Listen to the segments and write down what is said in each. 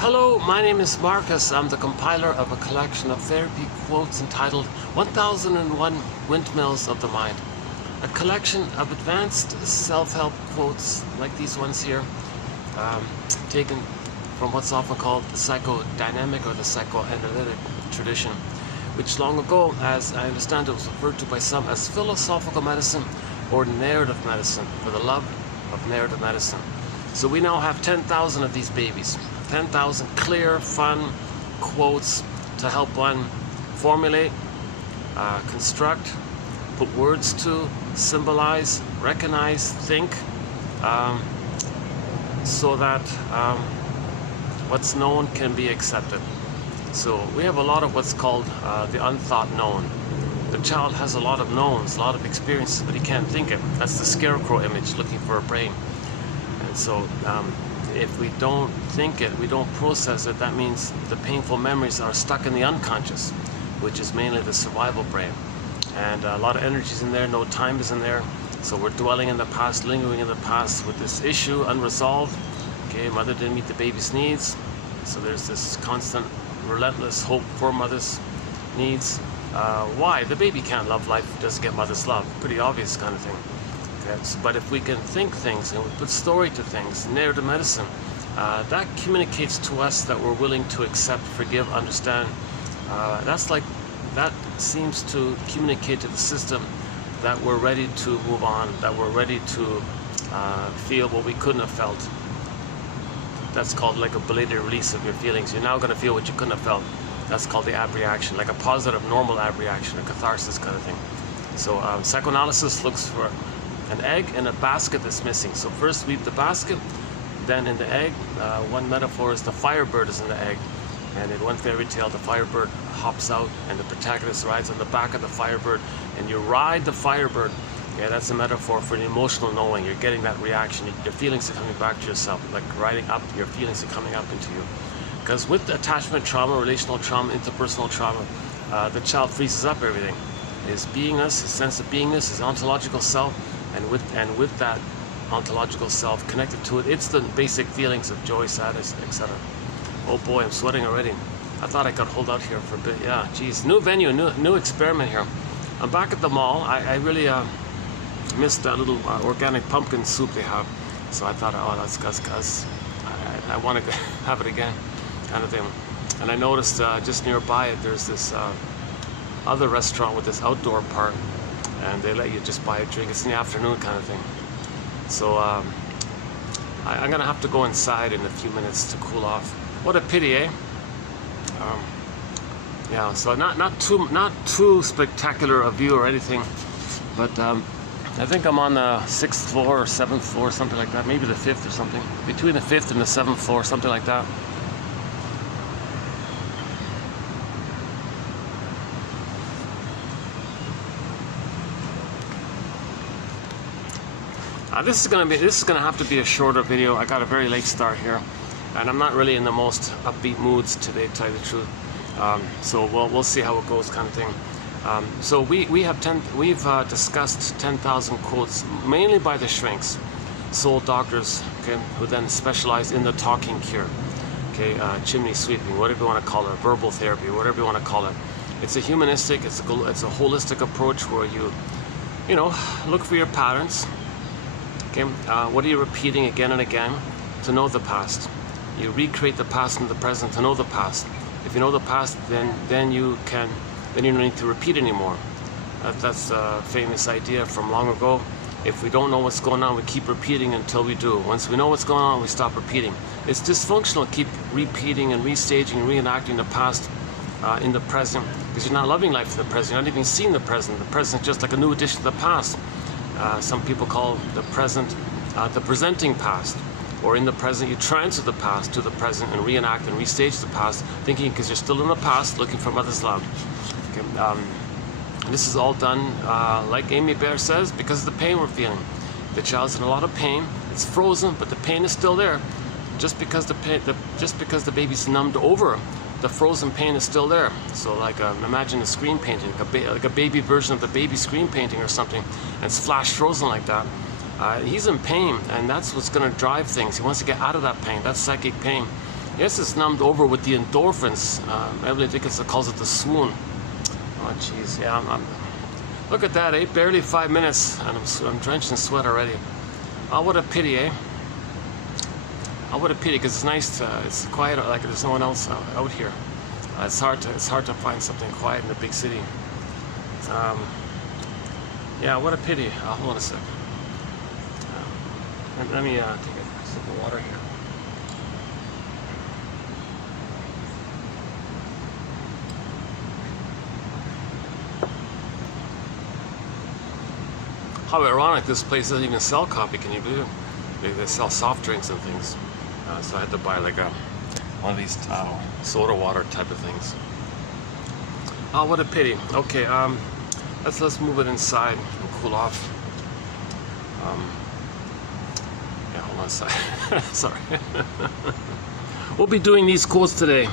Hello, my name is Marcus. I'm the compiler of a collection of therapy quotes entitled 1001 Windmills of the Mind. A collection of advanced self-help quotes like these ones here, taken from what's often called the psychodynamic or the psychoanalytic tradition, which long ago, as I understand it, was referred to by some as philosophical medicine or narrative medicine, for the love of narrative medicine. So we now have 10,000 of these babies. 10,000 clear, fun quotes to help one formulate, construct, put words to, symbolize, recognize, think, so that what's known can be accepted. So we have a lot of what's called the unthought known. The child has a lot of knowns, a lot of experiences, but he can't think it. That's the scarecrow image, looking for a brain. And so if we don't think it, we don't process it, that means the painful memories are stuck in the unconscious, which is mainly the survival brain. And a lot of energy is in there, no time is in there. So we're dwelling in the past, lingering in the past with this issue unresolved. Okay, mother didn't meet the baby's needs. So there's this constant, relentless hope for mother's needs. Why? The baby can't love life, doesn't get mother's love. Pretty obvious kind of thing. But if we can think things and we put story to things, narrative medicine, that communicates to us that we're willing to accept, forgive, understand. That seems to communicate to the system that we're ready to move on, that we're ready to feel what we couldn't have felt. That's called like a belated release of your feelings. You're now going to feel what you couldn't have felt. That's called the abreaction, like a positive, normal abreaction, a catharsis kind of thing. So psychoanalysis looks for an egg in a basket that's missing. So first weave the basket, then in the egg. One metaphor is the firebird is in the egg. And in one fairy tale, the firebird hops out and the protagonist rides on the back of the firebird, and you ride the firebird. Yeah, that's a metaphor for the emotional knowing. You're getting that reaction. Your feelings are coming back to yourself, like riding up, your feelings are coming up into you. Because with attachment trauma, relational trauma, interpersonal trauma, the child freezes up everything. His beingness, his sense of beingness, his ontological self, and with that ontological self connected to it, it's the basic feelings of joy, sadness, etc. Oh boy, I'm sweating already. I thought I could hold out here for a bit. Yeah, geez, new venue, new experiment here. I'm back at the mall. I really missed that little organic pumpkin soup they have. So I thought, oh, that's cuz I want to have it again, kind of thing. And I noticed just nearby it, there's this other restaurant with this outdoor part, and they let you just buy a drink. It's in the afternoon kind of thing. So I'm gonna have to go inside in a few minutes to cool off. What a pity, eh? Yeah, so not too spectacular a view or anything, but I think I'm on the 6th floor or 7th floor, something like that. Maybe the 5th or something. Between the 5th and the 7th floor, something like that. This is gonna have to be a shorter video. I got a very late start here, and I'm not really in the most upbeat moods today, to tell you the truth. So we'll see how it goes, kind of thing. So we've discussed 10,000 quotes, mainly by the shrinks, soul doctors, okay, who then specialize in the talking cure, okay, chimney sweeping, whatever you want to call it, verbal therapy, whatever you want to call it. It's a humanistic, it's a holistic approach where you know, look for your patterns. Okay, what are you repeating again and again to know the past? You recreate the past in the present to know the past. If you know the past, then you don't need to repeat anymore. That's a famous idea from long ago. If we don't know what's going on, we keep repeating until we do. Once we know what's going on, we stop repeating. It's dysfunctional to keep repeating and restaging, reenacting the past in the present, because you're not loving life in the present. You're not even seeing the present. The present is just like a new addition to the past. Some people call the present the presenting past, or in the present you transfer the past to the present and reenact and restage the past, thinking because you're still in the past looking for mother's love. Okay, this is all done, like Amy Bear says, because of the pain we're feeling. The child's in a lot of pain. It's frozen, but the pain is still there. Just because the baby's numbed over, the frozen pain is still there. So like imagine a screen painting, like a baby version of the baby screen painting or something, and it's flash frozen like that. He's in pain, and that's what's going to drive things. He wants to get out of that pain. That's psychic pain. Yes, it's numbed over with the endorphins. Everybody calls it the swoon. Oh, jeez. Yeah, look at that, eh? Barely 5 minutes, and I'm drenched in sweat already. Oh, what a pity, eh? Oh, what a pity, because it's nice. It's quiet, like there's no one else out here. It's hard to find something quiet in the big city. Yeah, what a pity. Hold on a sec. Let me take a sip of water here. How ironic, this place doesn't even sell coffee, can you believe it? They sell soft drinks and things. So I had to buy like one of these soda water type of things. Oh, what a pity. Okay, let's move it inside and cool off. Yeah, hold on a sec. Sorry. We'll be doing these quotes today.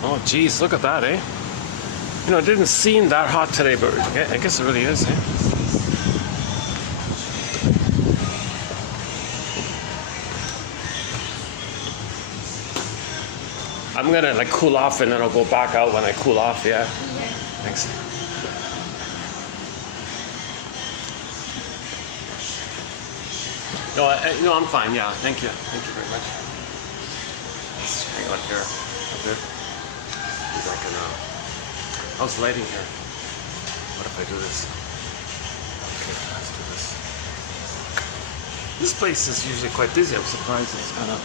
Oh, geez, look at that, eh? You know, it didn't seem that hot today, but I guess it really is, eh? I'm gonna like cool off and then I'll go back out when I cool off, yeah? Thanks. No, I'm fine, yeah, thank you. Thank you very much. Let's hang on here, up there. I can, how's lighting here? What if I do this? Okay, let's do this. This place is usually quite busy. I'm surprised it's kind of...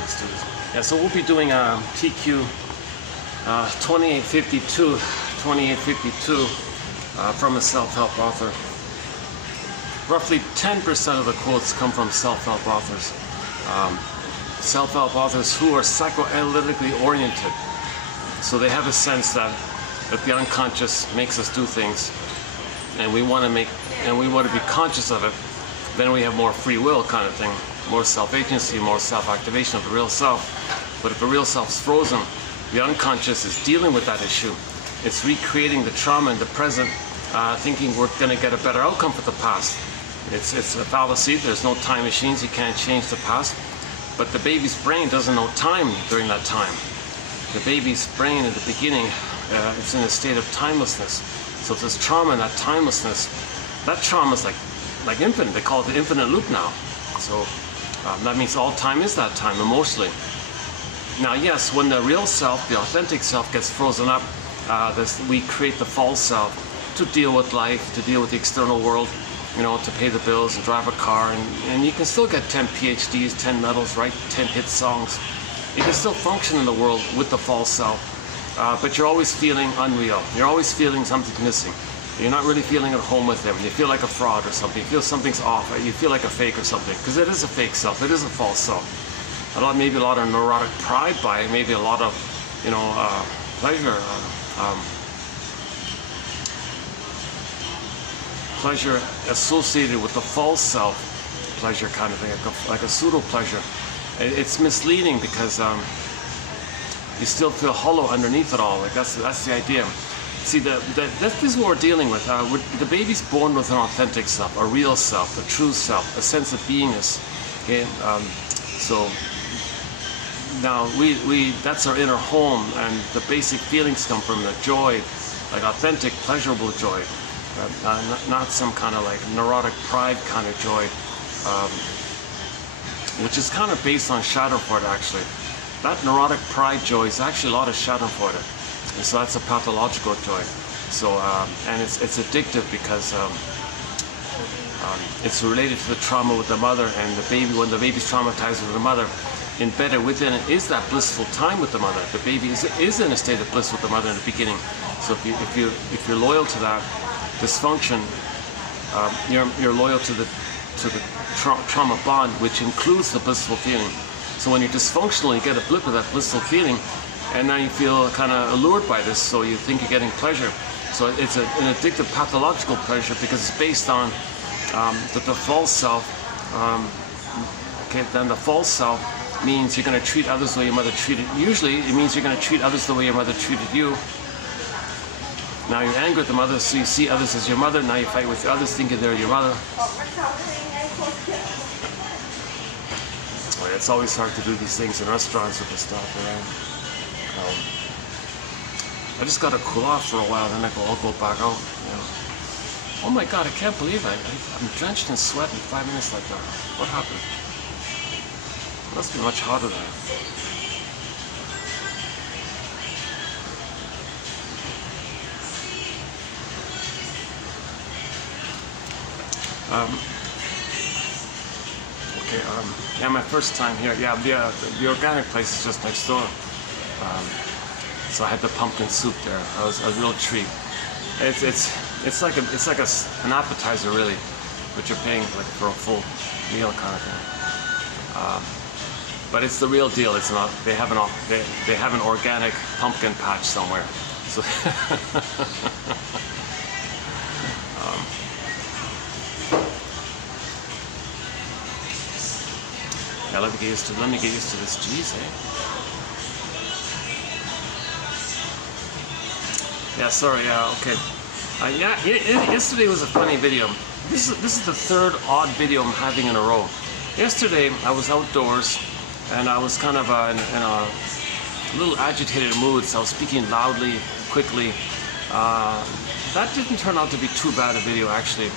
Let's do this. Yeah, so we'll be doing TQ 2852 from a self-help author. Roughly 10% of the quotes come from self-help authors. Self-help authors who are psychoanalytically oriented. So they have a sense that the unconscious makes us do things, and we want to be conscious of it. Then we have more free will, kind of thing, more self-agency, more self-activation of the real self. But if the real self's frozen, the unconscious is dealing with that issue. It's recreating the trauma in the present, thinking we're going to get a better outcome for the past. It's a fallacy. There's no time machines. You can't change the past. But the baby's brain doesn't know time during that time. The baby's brain at the beginning, it's in a state of timelessness. So if there's trauma in that timelessness, that trauma is like infinite. They call it the infinite loop now. So that means all time is that time emotionally. Now, yes, when the real self, the authentic self, gets frozen up, we create the false self to deal with life, to deal with the external world, you know, to pay the bills and drive a car, and you can still get 10 PhDs, 10 medals, write 10 hit songs. You can still function in the world with the false self, but you're always feeling unreal. You're always feeling something's missing. You're not really feeling at home with them. You feel like a fraud or something. You feel something's off. You feel like a fake or something, because it is a fake self. It is a false self. Maybe a lot of neurotic pride by it. Maybe a lot of, you know, pleasure. Pleasure associated with the false self, pleasure kind of thing, like a pseudo pleasure. It's misleading because you still feel hollow underneath it all. Like that's the idea. See, this is what we're dealing with. The baby's born with an authentic self, a real self, a true self, a sense of beingness. Okay, so now that's our inner home, and the basic feelings come from the joy, like authentic, pleasurable joy. Not some kind of like neurotic pride kind of joy, which is kind of based on Schadenfreude actually. That neurotic pride joy is actually a lot of Schadenfreude, and so that's a pathological joy. So and it's addictive because it's related to the trauma with the mother, and the baby, when the baby's traumatized with the mother, embedded within it is that blissful time with the mother. The baby is in a state of bliss with the mother in the beginning. So if you're loyal to that dysfunction, you're loyal to the trauma bond, which includes the blissful feeling. So when you're dysfunctional, you get a blip of that blissful feeling, and now you feel kind of allured by this, so you think you're getting pleasure. So it's an addictive pathological pleasure because it's based on the false self. Okay, then the false self means you're going to treat others the way your mother treated. Usually it means you're going to treat others the way your mother treated you. Now you're angry at the mother, so you see others as your mother. Now you fight with the others thinking they're your mother. Well, it's always hard to do these things in restaurants with the stuff around. I just got to cool off for a while, then I'll go back out. Oh my God, I can't believe it. I'm drenched in sweat in 5 minutes like that. What happened? It must be much hotter there. Yeah, my first time here. Yeah, the organic place is just next door. So I had the pumpkin soup there. It was a real treat. It's like an appetizer really, but you're paying like for a full meal kind of thing. But it's the real deal. It's not. They have an organic pumpkin patch somewhere. So. Yeah, let me get used to this cheese, eh? Yeah, sorry. Yeah, okay. Yesterday was a funny video. This is the third odd video I'm having in a row. Yesterday I was outdoors and I was kind of in a little agitated mood, so I was speaking loudly, quickly. That didn't turn out to be too bad a video actually.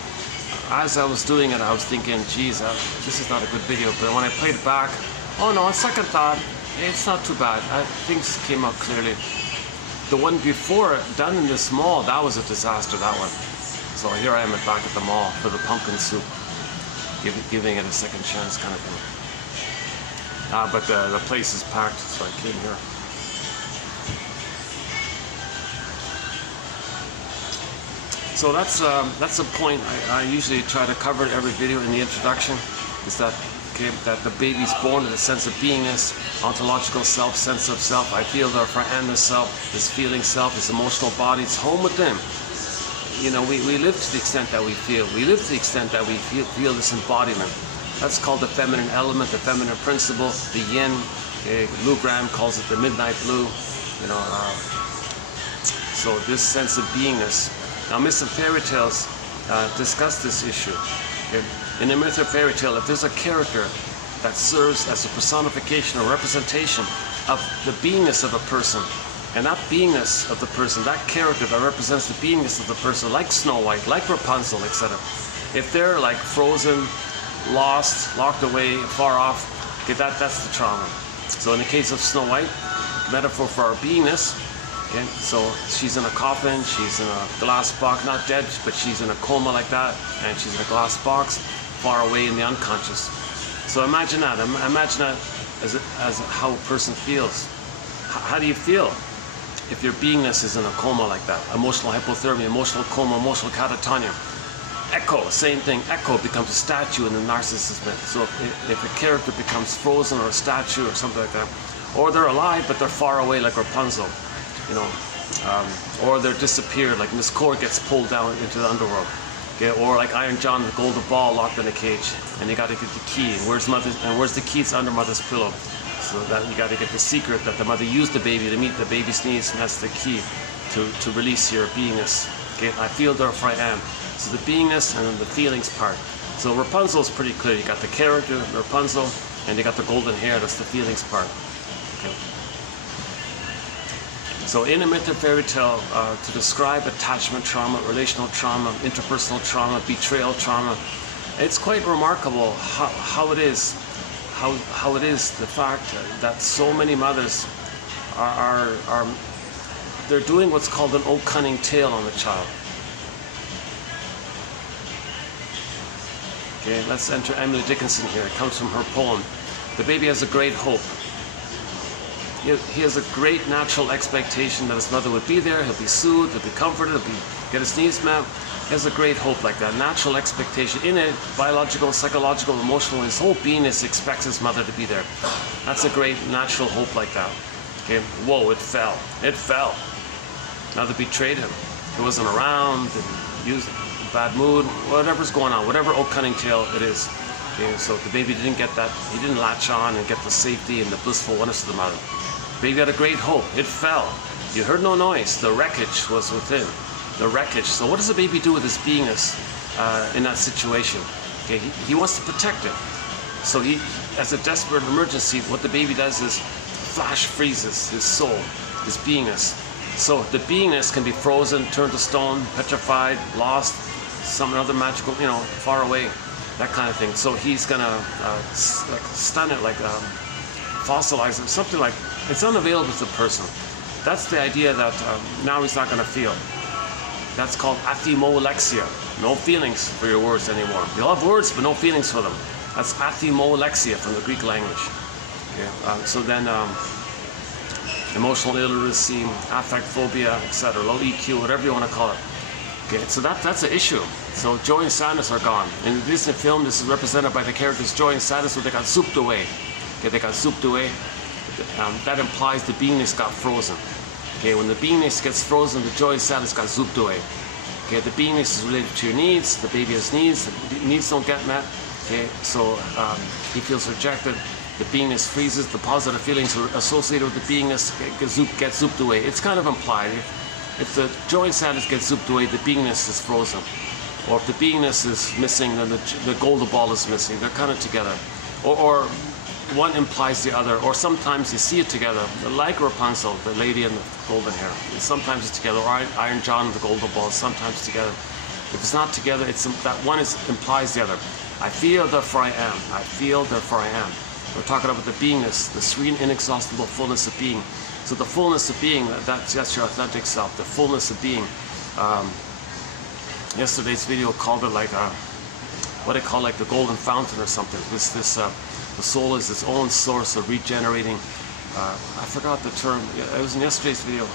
As I was doing it, I was thinking, geez, this is not a good video. But when I played it back, oh no, on second thought, it's not too bad. Things came out clearly. The one before it, done in this mall, that was a disaster, that one. So here I am back at the mall for the pumpkin soup, giving it a second chance kind of thing. But the place is packed, so I came here. So that's a point I usually try to cover in every video in the introduction, is that the baby's born with a sense of beingness, ontological self, sense of self. I feel therefore I am the self, this feeling self, this emotional body, it's home with them. You know, we live to the extent that we feel. We live to the extent that we feel this embodiment. That's called the feminine element, the feminine principle, the yin. Lou Graham calls it the midnight blue. You know, so this sense of beingness. Now, myths and fairy tales discuss this issue. In a myth or fairy tale, if there's a character that serves as a personification or representation of the beingness of a person, and that beingness of the person, that character that represents the beingness of the person, like Snow White, like Rapunzel, etc., if they're like frozen, lost, locked away, far off, okay, that's the trauma. So in the case of Snow White, metaphor for our beingness. Okay, so she's in a coffin, she's in a glass box, not dead, but she's in a coma like that, and she's in a glass box, far away in the unconscious. So imagine that. Imagine that as how a person feels. How do you feel if your beingness is in a coma like that? Emotional hypothermia, emotional coma, emotional catatonia. Echo, same thing. Echo becomes a statue in the narcissist myth. So if a character becomes frozen or a statue or something like that, or they're alive but they're far away like Rapunzel, you know, or they're disappeared, like Miss Core gets pulled down into the underworld, okay? Or like Iron John, the golden ball locked in a cage, and you got to get the key. And where's the key? It's under mother's pillow. So that you got to get the secret that the mother used the baby to meet the baby's needs, and that's the key to release your beingness. Okay, I feel therefore I am. So the beingness and then the feelings part. So Rapunzel is pretty clear. You got the character Rapunzel, and you got the golden hair. That's the feelings part. Okay. So in a myth or fairy tale, to describe attachment trauma, relational trauma, interpersonal trauma, betrayal trauma, it's quite remarkable how it is the fact that so many mothers they're doing what's called an "oh cunning tale" on the child. Okay, let's enter Emily Dickinson here. It comes from her poem. The baby has a great hope. He has a great natural expectation that his mother would be there, he'll be soothed, he'll be comforted, get his needs met. He has a great hope like that, natural expectation. In it, biological, psychological, emotional, his whole beingness expects his mother to be there. That's a great natural hope like that. Okay, whoa, it fell. It fell. Now they betrayed him. He wasn't around, and used bad mood, whatever's going on, whatever old cunning tale it is. Okay, so the baby didn't get that, he didn't latch on and get the safety and the blissful oneness of the mother. The baby had a great hope. It fell. You heard no noise. The wreckage was within. The wreckage. So what does the baby do with his beingness in that situation? Okay, he wants to protect it. So he, as a desperate emergency, what the baby does is flash freezes his soul, his beingness. So the beingness can be frozen, turned to stone, petrified, lost, some other magical, far away, that kind of thing. So he's gonna like stun it, like fossilize it, something like, it's unavailable to the person. That's the idea that now he's not gonna feel. That's called athymolexia. No feelings for your words anymore. You'll have words, but no feelings for them. That's athymolexia from the Greek language. Okay, so then emotional illiteracy, affect phobia, etc., low EQ, whatever you want to call it. Okay, so that's the issue. So joy and sadness are gone. In the Disney film, this is represented by the characters joy and sadness, where they got zooped away. Okay, they got zooped away. That implies the beingness got frozen. Okay, when the beingness gets frozen, the joy and sadness got zooped away. Okay, the beingness is related to your needs. The baby has needs. The needs don't get met. Okay, so he feels rejected. The beingness freezes. The positive feelings associated with the beingness get zooped away. It's kind of implied. If the joy and sadness get zooped away, the beingness is frozen. Or if the beingness is missing, then the golden ball is missing. They're kind of together. Or one implies the other. Or sometimes you see it together. Like Rapunzel, the lady in the golden hair. Sometimes it's together. Or Iron John and the golden ball, sometimes together. If it's not together, that one implies the other. I feel, therefore I am. I feel, therefore I am. We're talking about the beingness, the serene, inexhaustible fullness of being. So the fullness of being, that's your authentic self, the fullness of being. Yesterday's video called it like what they call like the golden fountain or something. The soul is its own source of regenerating. I forgot the term. It was in yesterday's video.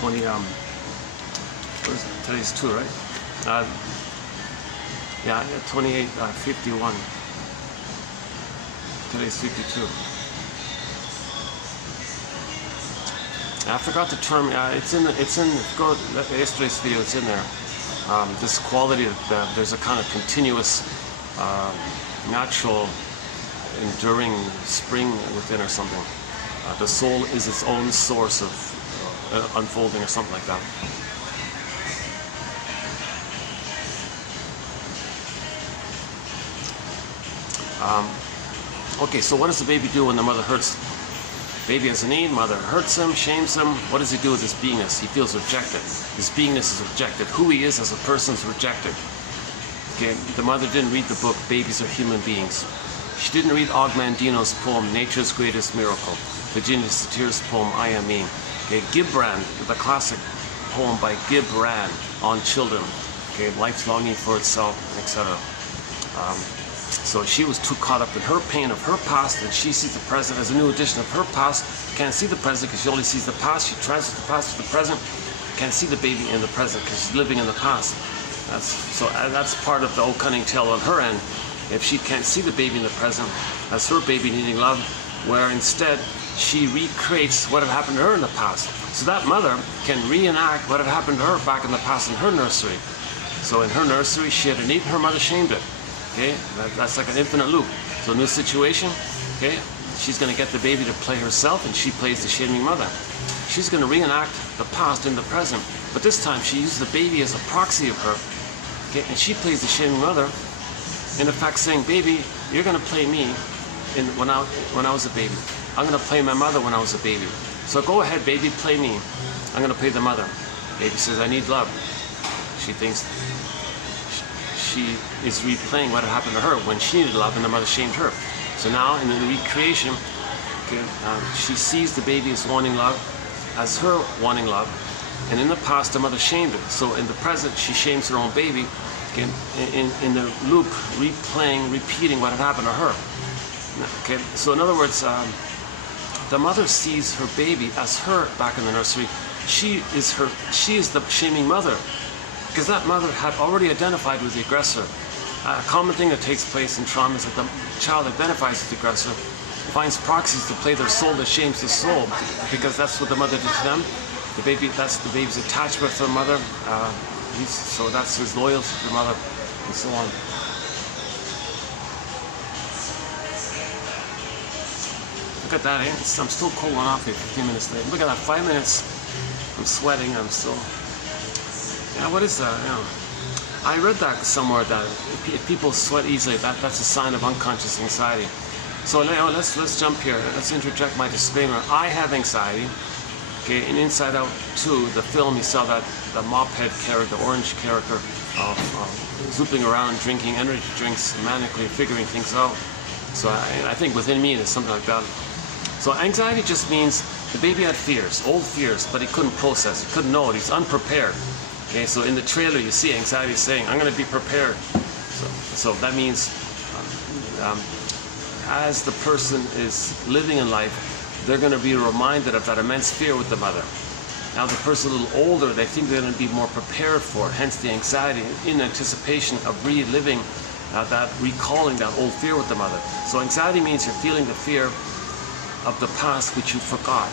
20. What is it? Today's 2, right? Yeah, 28, 51. Today's 52. I forgot the term. Go to yesterday's video. It's in there. This quality that there's a kind of continuous, natural, enduring spring within, or something. The soul is its own source of unfolding, or something like that. Okay, so what does the baby do when the mother hurts? Baby has a need, mother hurts him, shames him. What does he do with his beingness? He feels rejected. His beingness is rejected. Who he is as a person is rejected. Okay, the mother didn't read the book, Babies Are Human Beings. She didn't read Og Mandino's poem, Nature's Greatest Miracle. Virginia Satir's poem, I Am Me. Okay, Gibran, the classic poem by Gibran on children. Okay, life's longing for itself, etc. So she was too caught up in her pain of her past, and she sees the present as a new edition of her past. Can't see the present because she only sees the past. She transfers the past to the present. Can't see the baby in the present because she's living in the past. That's part of the old cunning tale on her end. If she can't see the baby in the present as her baby needing love, where instead she recreates what had happened to her in the past. So that mother can reenact what had happened to her back in the past in her nursery. So in her nursery, she had a need, her mother shamed it. Okay, that's like an infinite loop. So new situation, okay, she's going to get the baby to play herself, and she plays the shaming mother. She's going to reenact the past in the present, but this time she uses the baby as a proxy of her, okay, and she plays the shaming mother, in effect saying, baby, you're going to play me when I was a baby. I'm going to play my mother when I was a baby. So go ahead, baby, play me. I'm going to play the mother. Baby says, I need love. She thinks she is replaying what had happened to her when she needed love and the mother shamed her. So now in the recreation, okay, she sees the baby as wanting love, as her wanting love, and in the past the mother shamed her. So in the present she shames her own baby, okay, in the loop, replaying, repeating what had happened to her. Okay, so in other words, the mother sees her baby as her back in the nursery. She is the shaming mother, because that mother had already identified with the aggressor. A common thing that takes place in trauma is that the child identifies with the aggressor, finds proxies to play their soul that shames the soul, because that's what the mother did to them. The baby, that's the baby's attachment to the mother. So that's his loyalty to the mother, and so on. Look at that, eh? I'm still cooling off here 15 minutes later. Look at that, 5 minutes. I'm sweating, I'm still... Yeah, what is that? Yeah. I read that somewhere that if people sweat easily, that's a sign of unconscious anxiety. So let's jump here. Let's interject my disclaimer. I have anxiety. Okay, in Inside Out 2, the film, you saw that the mophead character, the orange character, zooping around, drinking energy drinks, manically figuring things out. So I think within me there's something like that. So anxiety just means the baby had fears, old fears, but he couldn't process, he couldn't know it, he's unprepared. Okay, so in the trailer you see anxiety saying, I'm going to be prepared. So that means as the person is living in life, they're going to be reminded of that immense fear with the mother. Now the person a little older, they think they're going to be more prepared for it, hence the anxiety in anticipation of reliving that, recalling that old fear with the mother. So anxiety means you're feeling the fear of the past which you forgot.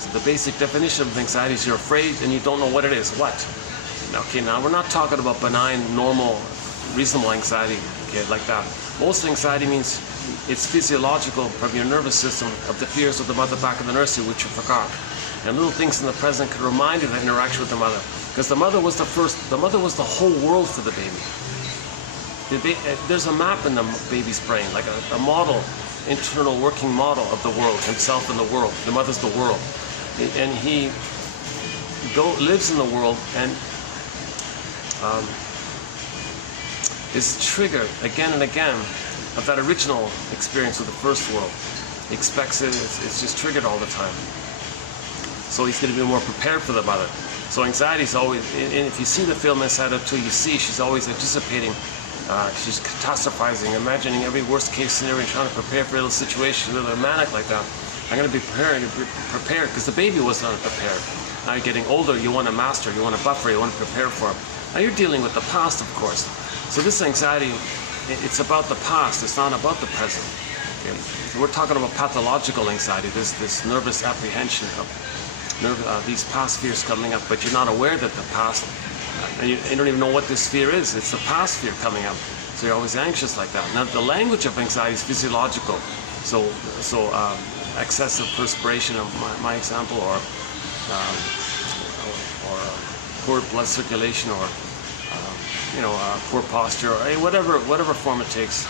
So the basic definition of anxiety is you're afraid and you don't know what it is. What? Okay, now we're not talking about benign, normal, reasonable anxiety, okay, like that. Most anxiety means it's physiological from your nervous system of the fears of the mother back in the nursery which you forgot. And little things in the present can remind you of the interaction with the mother. Because the mother was the mother was the whole world for the baby. There's a map in the baby's brain, like a model, internal working model of the world, himself in the world. The mother's the world. And he lives in the world and is triggered again and again of that original experience with the first world. He expects it, it's just triggered all the time. So he's going to be more prepared for the mother. So anxiety is always, and if you see the film Inside Out 2, you see she's always anticipating, she's catastrophizing, imagining every worst case scenario, trying to prepare for a little situation, a little manic like that. I'm going to be prepared, because the baby was not prepared. Now you're getting older, you want to master, you want to buffer, you want to prepare for it. Now you're dealing with the past, of course. So this anxiety, it's about the past, it's not about the present. Okay? So we're talking about pathological anxiety, this nervous apprehension of these past fears coming up, but you're not aware that the past, and you don't even know what this fear is. It's the past fear coming up. So you're always anxious like that. Now the language of anxiety is physiological. So excessive perspiration, of my example, or poor blood circulation, or poor posture, or whatever form it takes.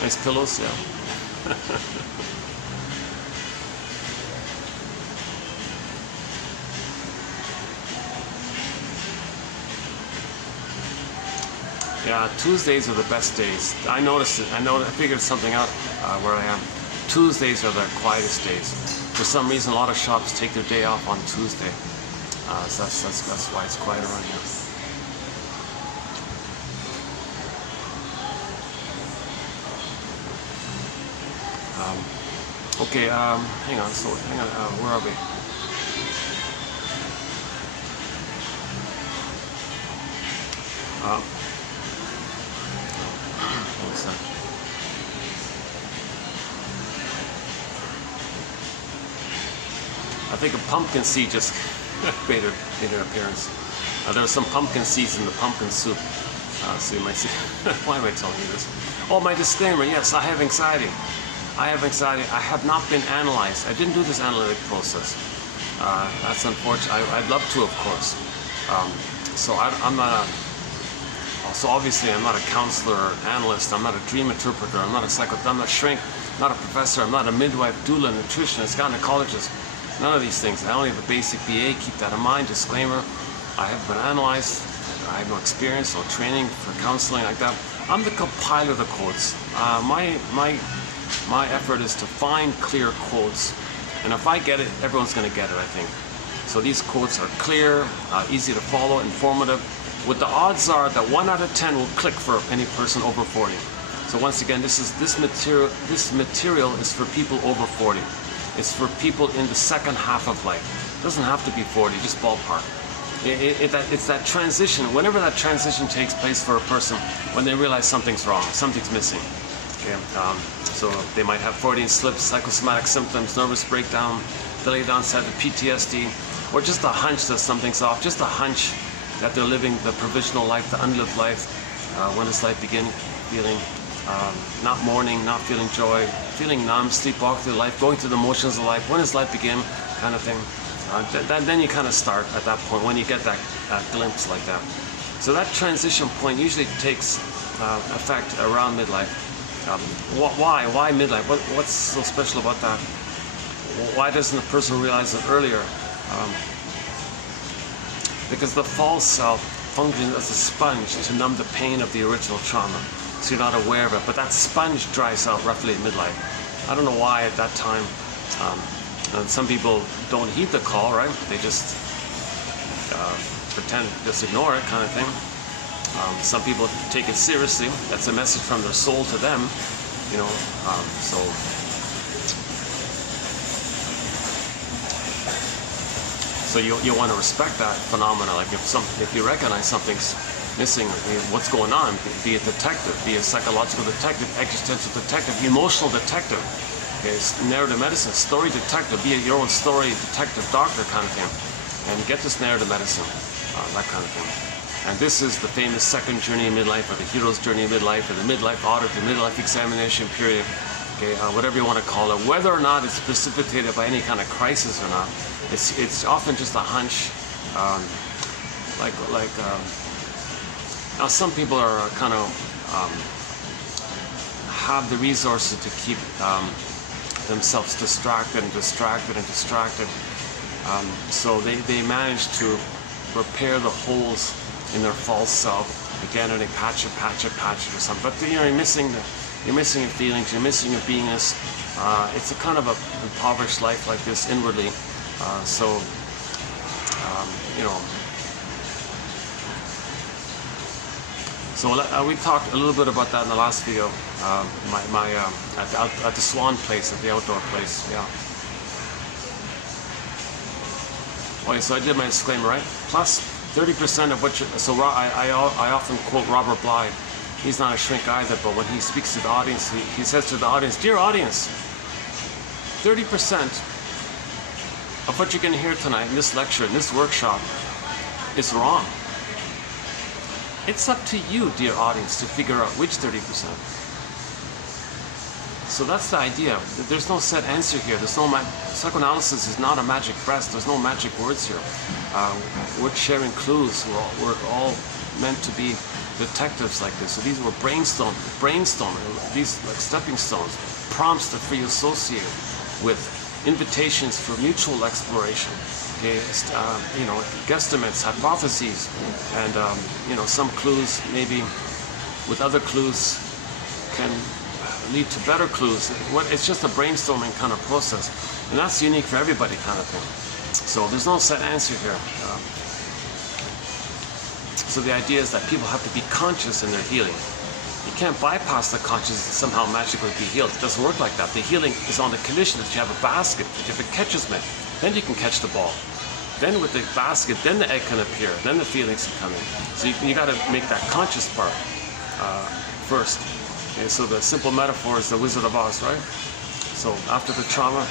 Nice pillows, yeah. Yeah, Tuesdays are the best days. I noticed it. I figured something out where I am. Tuesdays are the quietest days. For some reason, a lot of shops take their day off on Tuesday. So that's why it's quiet around here. Okay, hang on, where are we? What's that? I think a pumpkin seed just made an appearance. There were some pumpkin seeds in the pumpkin soup. So you might say, why am I telling you this? Oh, my disclaimer, yes, I have anxiety. I have anxiety. I have not been analyzed. I didn't do this analytic process. That's unfortunate. I'd love to, of course. So I'm not so obviously I'm not a counselor or analyst. I'm not a dream interpreter. I'm not I'm not a shrink. I'm not a professor. I'm not a midwife, doula, nutritionist, gynecologist. None of these things. I only have a basic BA. Keep that in mind. Disclaimer. I haven't been analyzed. I have no experience, no training for counseling like that. I'm the compiler of the quotes. My effort is to find clear quotes, and if I get it, everyone's going to get it, I think. So these quotes are clear, easy to follow, informative. What the odds are that 1 out of 10 will click for any person over 40. So once again, this material is for people over 40. It's for people in the second half of life. Doesn't have to be 40, just ballpark. It's that transition, whenever that transition takes place for a person, when they realize something's wrong, something's missing. Okay, so they might have Freudian slips, psychosomatic symptoms, nervous breakdown, delayed onset of PTSD, or just a hunch that something's off, just a hunch that they're living the provisional life, the unlived life. When does life begin? Feeling not mourning, not feeling joy, feeling numb, sleepwalk through life, going through the motions of life. When does life begin? Kind of thing. Then you kind of start at that point when you get that glimpse like that. So that transition point usually takes effect around midlife. Why midlife? What's so special about that? Why doesn't the person realize it earlier? Because the false self functions as a sponge to numb the pain of the original trauma. So you're not aware of it, but that sponge dries out roughly at midlife. I don't know why at that time. And some people don't heed the call, right? They just pretend, just ignore it, kind of thing. Some people take it seriously. That's a message from their soul to them, you know. So you want to respect that phenomena. Like if you recognize something's missing, what's going on? Be a detective, be a psychological detective, existential detective, emotional detective. Okay, narrative medicine, story detective, be your own story detective doctor kind of thing, and get this narrative medicine, that kind of thing. And this is the famous second journey in midlife, or the hero's journey in midlife, or the midlife audit, the midlife examination period, okay, whatever you want to call it. Whether or not it's precipitated by any kind of crisis or not, it's often just a hunch. Now some people are kind of have the resources to keep themselves distracted. So they manage to repair the holes in their false self again, and they patch it or something. But you're missing your feelings, you're missing your beingness. It's a kind of a impoverished life like this inwardly. So we talked a little bit about that in the last video. At the Swan place, at the outdoor place, yeah. Okay, so I did my disclaimer, right? Plus 30% of what you, so I often quote Robert Blythe. He's not a shrink either, but when he speaks to the audience, he says to the audience, "Dear audience, 30% of what you're going to hear tonight in this lecture, in this workshop, is wrong. It's up to you, dear audience, to figure out which 30%. So that's the idea. There's no set answer here. There's no psychoanalysis is not a magic breast. There's no magic words here. We're sharing clues. We're all meant to be detectives like this. So these were brainstorming. These like stepping stones, prompts to free associate with, invitations for mutual exploration. Okay, guesstimates, hypotheses, and some clues maybe with other clues can lead to better clues. It's just a brainstorming kind of process, and that's unique for everybody, kind of thing. So there's no set answer here. So the idea is that people have to be conscious in their healing. You can't bypass the consciousness and somehow magically be healed. It doesn't work like that. The healing is on the condition that you have a basket, that you have a catcher's mitt. Then you can catch the ball. Then with the basket, then the egg can appear. Then the feelings can come in. So you got to make that conscious part first. Okay, so the simple metaphor is the Wizard of Oz, right? So after the trauma,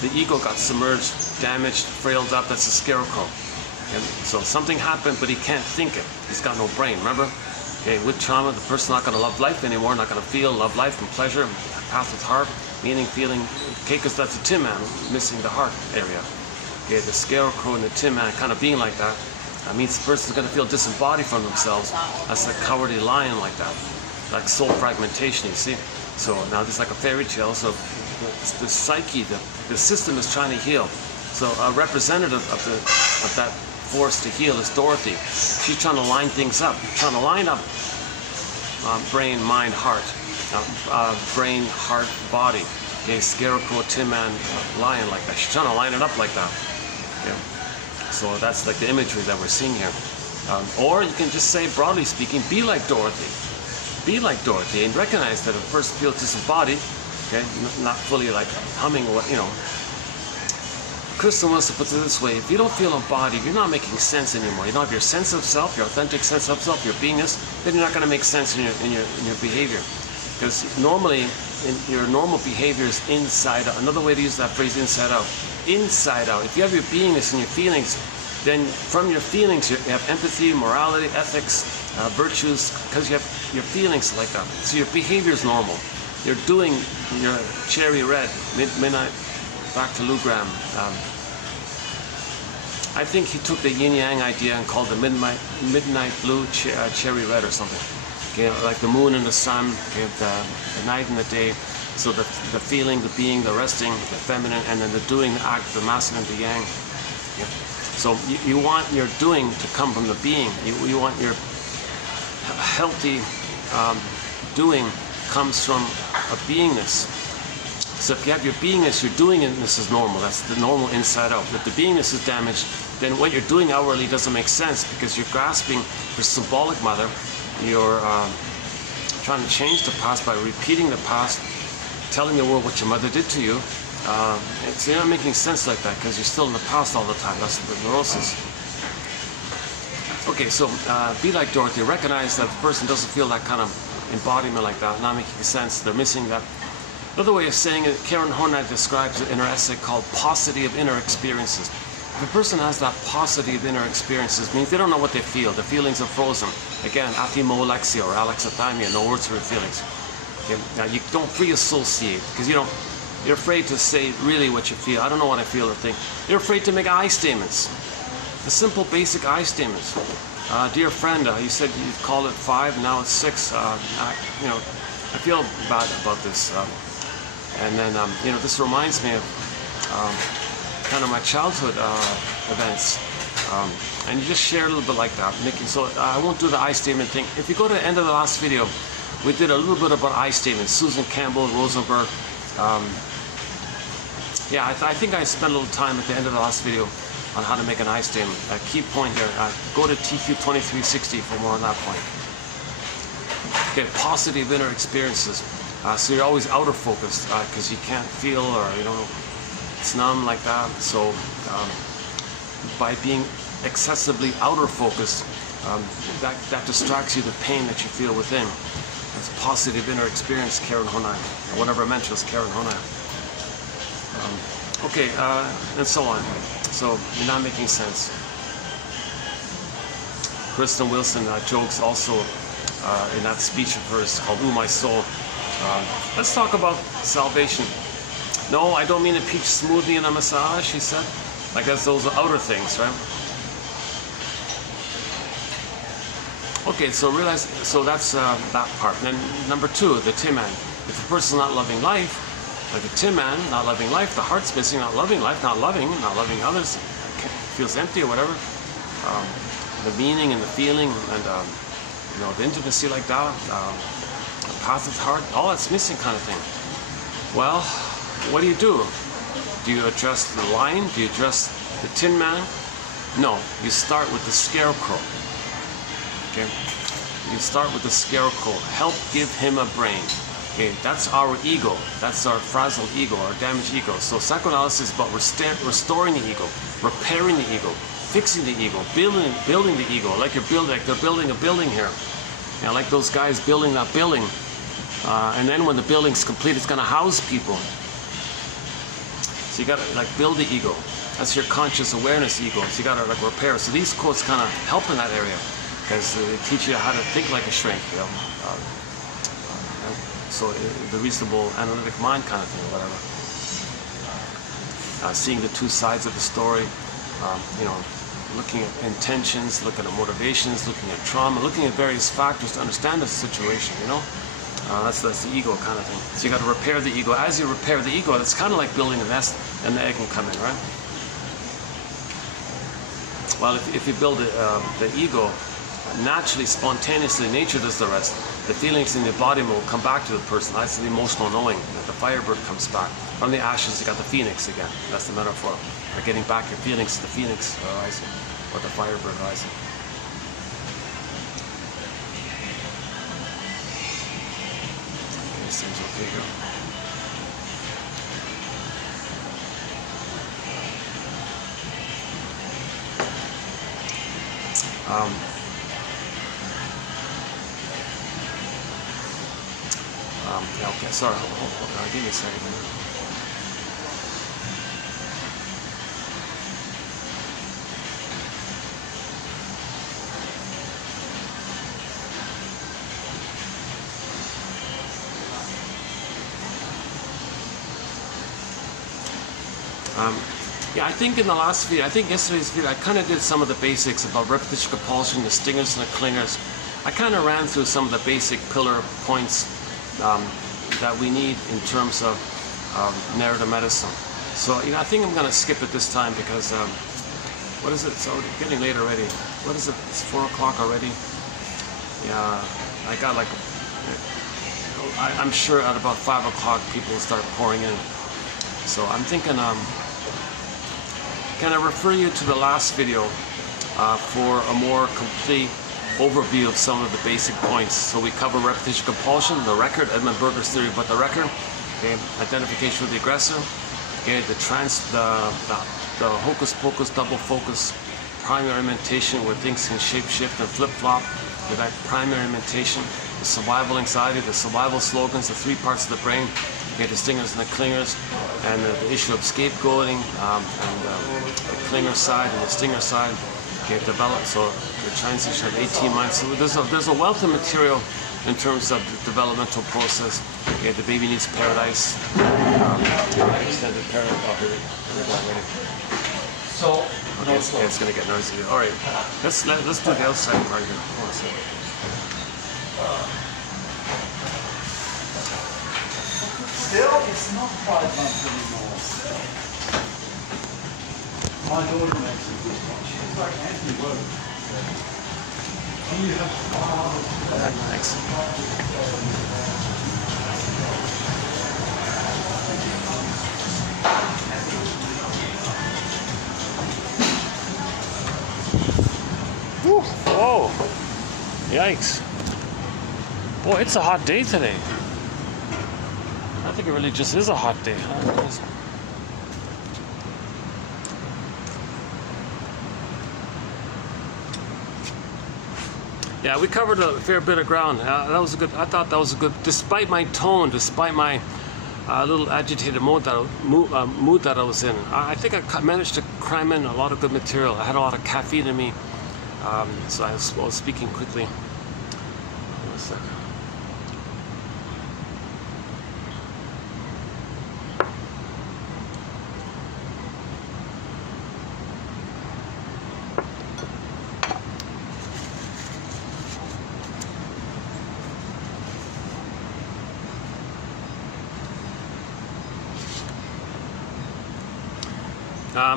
the ego got submerged, damaged, frailed up. That's a scarecrow. And so something happened, but he can't think it. He's got no brain, remember? Okay, with trauma, the person's not going to love life anymore, not going to feel love life and pleasure, path with heart, meaning, feeling. Okay, because that's the Tin Man, missing the heart area. Okay, the scarecrow and the Tin Man kind of being like that, means the person's going to feel disembodied from themselves. That's the cowardly lion like that, like soul fragmentation, you see? So now this is like a fairy tale, so the psyche, the system is trying to heal. So a representative of that force to heal is Dorothy. She's trying to line things up, trying to line up brain, mind, heart, brain, heart, body. Okay, scarecrow, Tin Man, lion like that. She's trying to line it up like that. Okay. So that's like the imagery that we're seeing here. Or you can just say, broadly speaking, be like Dorothy. Be like Dorothy and recognize that at first feels disembodied, okay, not fully like humming, Kristen Wilson puts it this way: if you don't feel embodied, you're not making sense anymore. You don't have your sense of self, your authentic sense of self, your beingness, then you're not going to make sense in your behavior. Because normally, your normal behavior is inside out. Another way to use that phrase, inside out. Inside out. If you have your beingness and your feelings, then from your feelings you have empathy, morality, ethics, virtues, because you have your feelings like that. So your behavior is normal. You're doing your cherry red, midnight, back to Lou Graham. I think he took the yin-yang idea and called the midnight blue cherry red or something. Okay, like the moon and the sun, okay, the night and the day. So the feeling, the being, the resting, the feminine, and then the doing, the act, the masculine, the yang. Yeah. So you want your doing to come from the being. You want your healthy doing comes from a beingness. So if you have your beingness, your doingness is normal. That's the normal inside out. If the beingness is damaged, then what you're doing outwardly doesn't make sense, because you're grasping for symbolic mother. You're trying to change the past by repeating the past, telling the world what your mother did to you. You're not making sense like that, because you're still in the past all the time. That's the neurosis. Okay, so be like Dorothy. Recognize that the person doesn't feel that kind of embodiment like that, not making sense. They're missing that. Another way of saying it, Karen Hornad describes it in her essay called paucity of inner experiences. If a person has that paucity of inner experiences, it means they don't know what they feel. The feelings are frozen. Again, aphimolexia or alexithymia, no words for your feelings. Okay? Now, you don't free associate, because you're afraid to say really what you feel. I don't know what I feel or think. You're afraid to make I statements. The simple, basic I statements. Dear friend, you said you called it 5, now it's 6. I feel bad about this. And then, this reminds me of kind of my childhood events. And you just share a little bit like that. So I won't do the I statement thing. If you go to the end of the last video, we did a little bit about I statements. Susan Campbell, Rosenberg. I think I spent a little time at the end of the last video on how to make an I statement. A key point here. Go to TQ2360 for more on that point. Okay, paucity of inner experiences. So you're always outer focused because you can't feel, or it's numb like that. So by being excessively outer focused, that distracts you the pain that you feel within. It's positive inner experience, Karen Honai, or whatever I mentioned was Karen Honai. And so on. So you're not making sense. Kristen Wilson jokes also in that speech of hers called "Ooh, My Soul." Let's talk about salvation. No, I don't mean a peach smoothie and a massage, she said. Like those are outer things, right? Okay, so realize, that's that part. And then number 2, the Tin Man. If a person's not loving life, like a Tin Man, not loving life, the heart's missing, not loving life, not loving others, feels empty or whatever. The meaning and the feeling and the intimacy like that, the path of the heart, all that's missing kind of thing. Well, what do? Do you address the lion? Do you address the Tin Man? No, you start with the scarecrow. Okay, you start with the scarecrow. Help give him a brain. Okay, that's our ego. That's our frazzled ego, our damaged ego. So psychoanalysis is about restoring the ego, repairing the ego, fixing the ego, building the ego. Like they're building a building here. Like those guys building that building. And then when the building's complete, it's going to house people. So you got to build the ego. That's your conscious awareness ego. So you got to repair. So these quotes kind of help in that area, because they teach you how to think like a shrink. So the reasonable analytic mind kind of thing, or whatever. Seeing the two sides of the story. Looking at intentions, looking at motivations, looking at trauma, looking at various factors to understand the situation. That's the ego kind of thing. So you got to repair the ego. As you repair the ego, it's kind of like building a nest, and the egg can come in, right? Well, if you build the ego, naturally, spontaneously, nature does the rest. The feelings in the body will come back to the person. That's the emotional knowing. That the firebird comes back. From the ashes, you got the phoenix again. That's the metaphor. For getting back your feelings to the phoenix rising, or the firebird rising. Seems okay here. Yeah, okay, sorry, hold on, give me a second. Yeah, I think in the last video, I think yesterday's video, I kind of did some of the basics about repetition, compulsion, the stingers and the clingers. I kind of ran through some of the basic pillar points that we need in terms of narrative medicine. So, you know, I think I'm going to skip it this time because, what is it? It's already getting late already. What is it? It's 4 o'clock already. Yeah, I got like, I'm sure at about 5 o'clock people will start pouring in. So I'm thinking, can I refer you to the last video for a more complete overview of some of the basic points. So we cover repetition, compulsion, the record, Edmund Berger's theory about the record, okay, identification with the aggressor, okay, the hocus pocus, double focus, primary imitation where things can shape shift and flip flop, okay, that primary imitation, the survival anxiety, the survival slogans, the 3 parts of the brain, okay, the stingers and the clingers, and the issue of scapegoating, and the clinger side and the stinger side, okay, developed. So the transition of 18 months. So there's a wealth of material in terms of the developmental process. Okay, the baby needs paradise. Extended paradise. Oh, here we go. Ready. So okay, it's gonna get noisy. All right, let's do the outside part here. Hold on a second. Still, it's not 5 months anymore. My daughter makes a good one. She's like anti-woke. You have Thanks. Whew. Whoa. Yikes. Boy, it's a hot day today. I think it really just is a hot day. Yeah, we covered a fair bit of ground. That was a good. I thought that was a good. Despite my tone, despite my little agitated mood that I was in, I think I managed to cram in a lot of good material. I had a lot of caffeine in me, so I was speaking quickly. One second.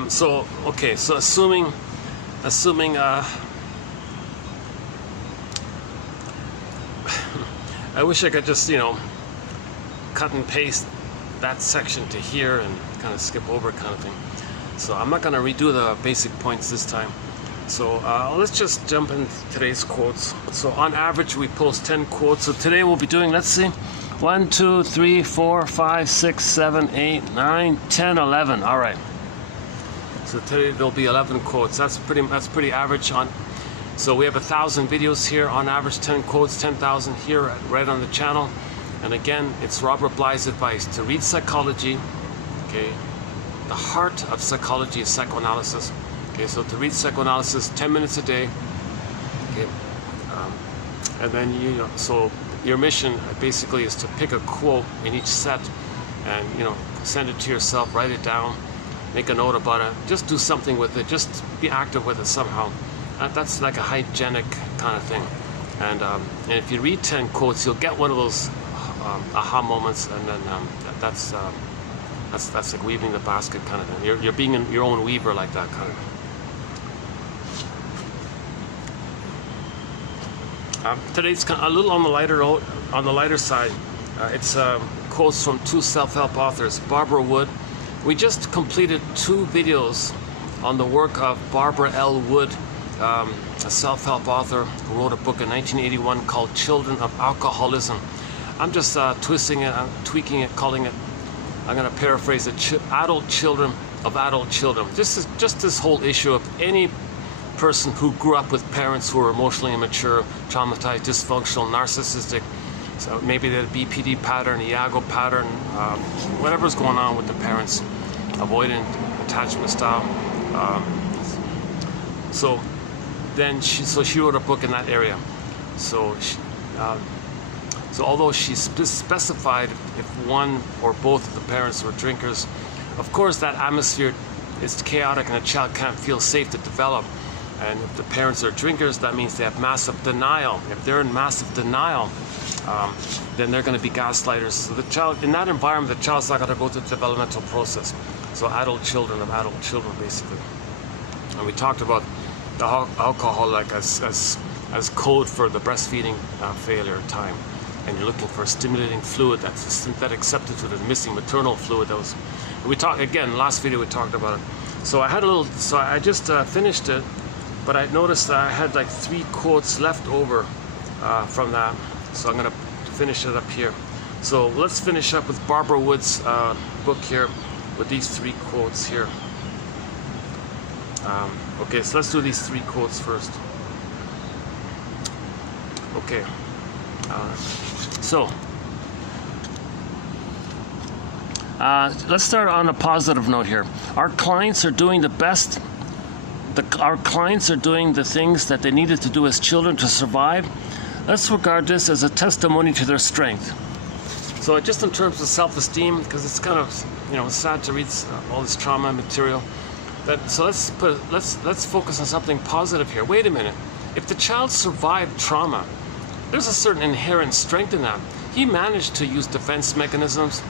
So okay, so assuming I wish I could just, you know, cut and paste that section to here and kind of skip over kind of thing. So I'm not going to redo the basic points this time. So let's just jump into today's quotes. So on average we post 10 quotes. So today we'll be doing, let's see, 1, 2, 3, 4, 5, 6, 7, 8, 9, 10, 11. All right. So today there'll be 11 quotes. That's pretty average on. So we have 1,000 videos here on average, 10 quotes, 10,000 here right on the channel. And again, it's Robert Bly's advice to read psychology. Okay, the heart of psychology is psychoanalysis. Okay, so to read psychoanalysis 10 minutes a day. Okay, and then so your mission basically is to pick a quote in each set, and send it to yourself, write it down. Make a note about it. Just do something with it. Just be active with it somehow. That's like a hygienic kind of thing. And if you read 10 quotes, you'll get one of those aha moments, and then that's like weaving the basket kind of thing. You're being your own weaver like that kind of. Today's a little on the lighter side. It's quotes from 2 self-help authors, Barbara Wood. We just completed 2 videos on the work of Barbara L. Wood, a self-help author who wrote a book in 1981 called Children of Alcoholism. I'm just twisting it, I'm tweaking it, calling it, I'm going to paraphrase it, adult children of adult children. This is just this whole issue of any person who grew up with parents who were emotionally immature, traumatized, dysfunctional, narcissistic. So maybe they had a BPD pattern, a Iago pattern, whatever's going on with the parents, avoidant attachment style. So she wrote a book in that area. So although she specified if one or both of the parents were drinkers, of course that atmosphere is chaotic and a child can't feel safe to develop. And if the parents are drinkers, that means they have massive denial. If they're in massive denial, then they're going to be gaslighters. So the child, in that environment, the child's not going to go through the developmental process. So adult children, basically. And we talked about the alcohol like as code for the breastfeeding failure time. And you're looking for a stimulating fluid that's a synthetic substitute of missing maternal fluid. That was, we talked again, last video we talked about it. So I just finished it, but I noticed that I had like 3 quotes left over from that. So I'm going to finish it up here. So let's finish up with Barbara Wood's book here with these 3 quotes here. Okay, so let's do these 3 quotes first. Okay. Let's start on a positive note here. Our clients are doing the best. Our clients are doing the things that they needed to do as children to survive. Let's regard this as a testimony to their strength. So just in terms of self-esteem, because it's kind of, sad to read all this trauma material. So let's focus on something positive here. Wait a minute. If the child survived trauma, there's a certain inherent strength in that. He managed to use defense mechanisms.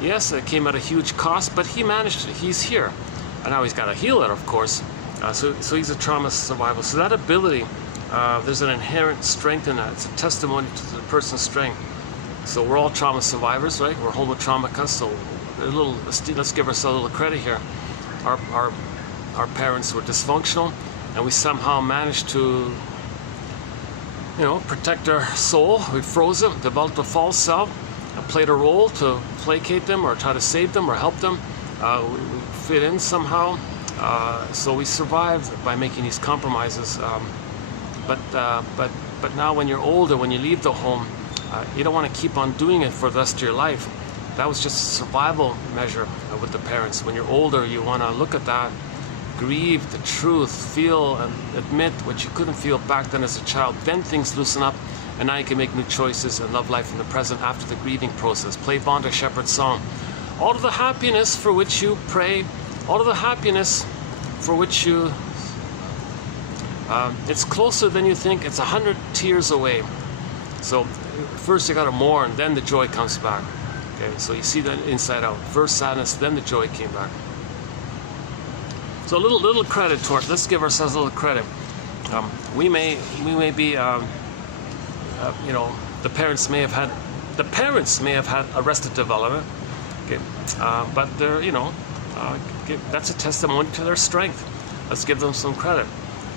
Yes, it came at a huge cost, but he managed it. He's here. And now he's got to heal it, of course. So he's a trauma survivor. So that ability, there's an inherent strength in that. It's a testimony to the person's strength. So we're all trauma survivors, right? We're homo traumicus. So let's give ourselves a little credit here. Our parents were dysfunctional, and we somehow managed to protect our soul. We froze them, developed a false self, and played a role to placate them or try to save them or help them. We fit in somehow. So we survived by making these compromises. But now when you're older, when you leave the home, you don't want to keep on doing it for the rest of your life. That was just a survival measure with the parents. When you're older, you want to look at that, grieve the truth, feel and admit what you couldn't feel back then as a child. Then things loosen up, and now you can make new choices and love life in the present after the grieving process. Play Vonda Shepherd's song. All of the happiness for which you pray, all of the happiness for which you, it's closer than you think. It's 100 tears away. So first you got to mourn, then the joy comes back. Okay, so you see that inside out. First sadness, then the joy came back. So a little credit to it. Let's give ourselves a little credit. We may be, the parents may have had arrested development. Okay, but they're, that's a testimony to their strength. Let's give them some credit.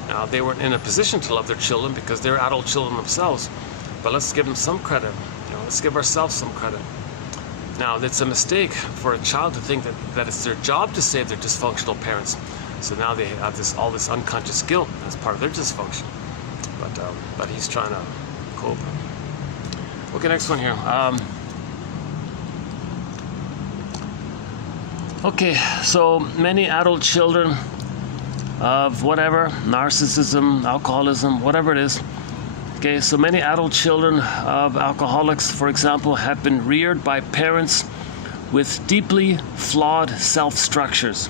Now they weren't in a position to love their children because they're adult children themselves, but let's give them some credit. Let's give ourselves some credit. Now, it's a mistake for a child to think that it's their job to save their dysfunctional parents. So now they have all this unconscious guilt as part of their dysfunction. But he's trying to cope. Okay, next one here. Okay, so many adult children of whatever, narcissism, alcoholism, whatever it is. Okay, so many adult children of alcoholics, for example, have been reared by parents with deeply flawed self-structures.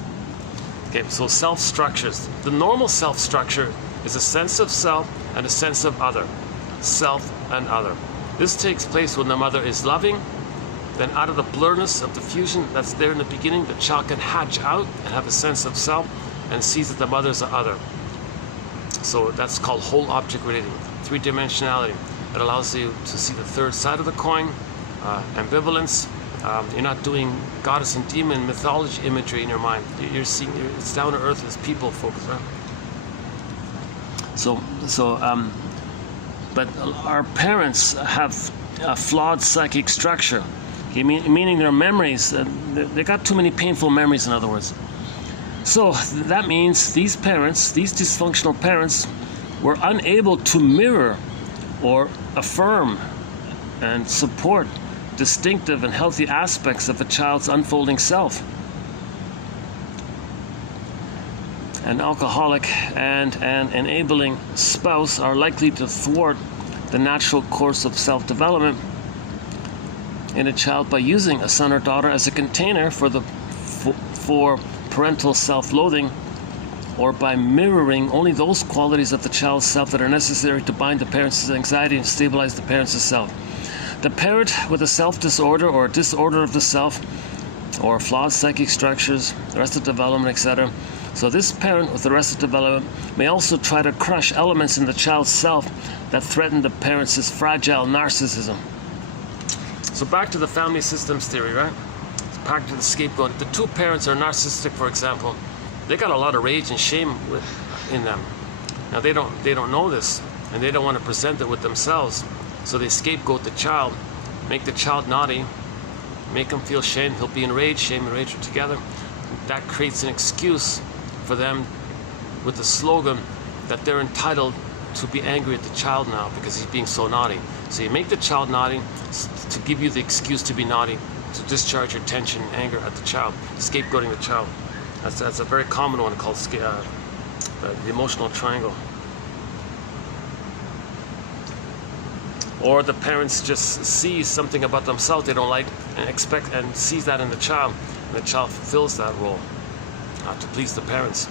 Okay, so self-structures. The normal self-structure is a sense of self and a sense of other. Self and other. This takes place when the mother is loving. Then out of the blurriness of the fusion that's there in the beginning, the child can hatch out and have a sense of self and sees that the mother is the other. So that's called whole object relating. 3-dimensionality. It allows you to see the third side of the coin, ambivalence. You're not doing goddess and demon mythology imagery in your mind. You're seeing it's down to earth as people focus, right? But our parents have a flawed psychic structure, okay, meaning their memories. They got too many painful memories, in other words. So that means these parents, these dysfunctional parents, were unable to mirror or affirm and support distinctive and healthy aspects of a child's unfolding self. An alcoholic and an enabling spouse are likely to thwart the natural course of self-development in a child by using a son or daughter as a container for parental self-loathing, or by mirroring only those qualities of the child's self that are necessary to bind the parent's anxiety and stabilize the parent's self. The parent with a self-disorder or disorder of the self, or flawed psychic structures, arrested development, etc. So this parent with arrested development may also try to crush elements in the child's self that threaten the parent's fragile narcissism. So back to the family systems theory, right? Back to the scapegoat. If the two parents are narcissistic, for example, they got a lot of rage and shame in them. Now they don't know this, and they don't want to present it with themselves. So they scapegoat the child, make the child naughty, make him feel shame. He'll be enraged. Shame and rage are together. That creates an excuse for them with the slogan that they're entitled to be angry at the child now because he's being so naughty. So you make the child naughty to give you the excuse to be naughty, to discharge your tension and anger at the child, scapegoating the child. That's a very common one called the emotional triangle. Or the parents just see something about themselves they don't like and expect and sees that in the child, and the child fulfills that role to please the parents.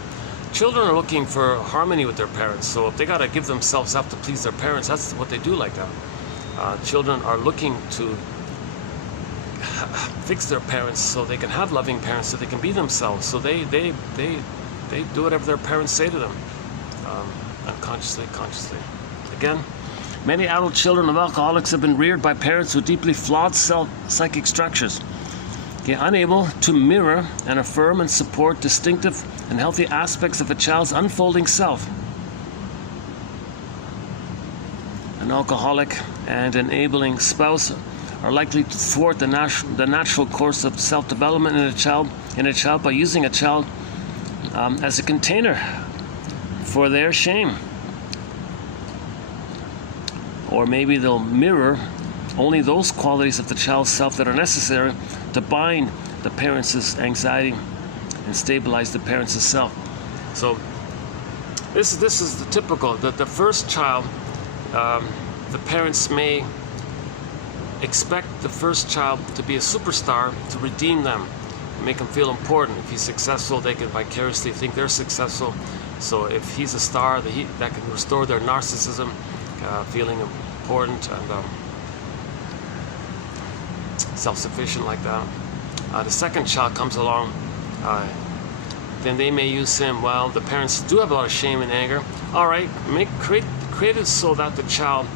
Children are looking for harmony with their parents, so if they got to give themselves up to please their parents, that's what they do like that. Children are looking to fix their parents so they can have loving parents, so they can be themselves. So they do whatever their parents say to them, unconsciously, consciously. Again, many adult children of alcoholics have been reared by parents with deeply flawed psychic structures, unable to mirror and affirm and support distinctive and healthy aspects of a child's unfolding self. An alcoholic and enabling spouse are likely to thwart the natural course of self-development in a child by using a child as a container for their shame. Or maybe they'll mirror only those qualities of the child's self that are necessary to bind the parent's anxiety and stabilize the parent's self. So this is the typical, that the first child, the parents may expect the first child to be a superstar to redeem them, make them feel important. If he's successful, they can vicariously think they're successful. So if he's a star, that can restore their narcissism, feeling important and self-sufficient like that. The second child comes along, then they may use him. Well, the parents do have a lot of shame and anger. All right, create it so that the child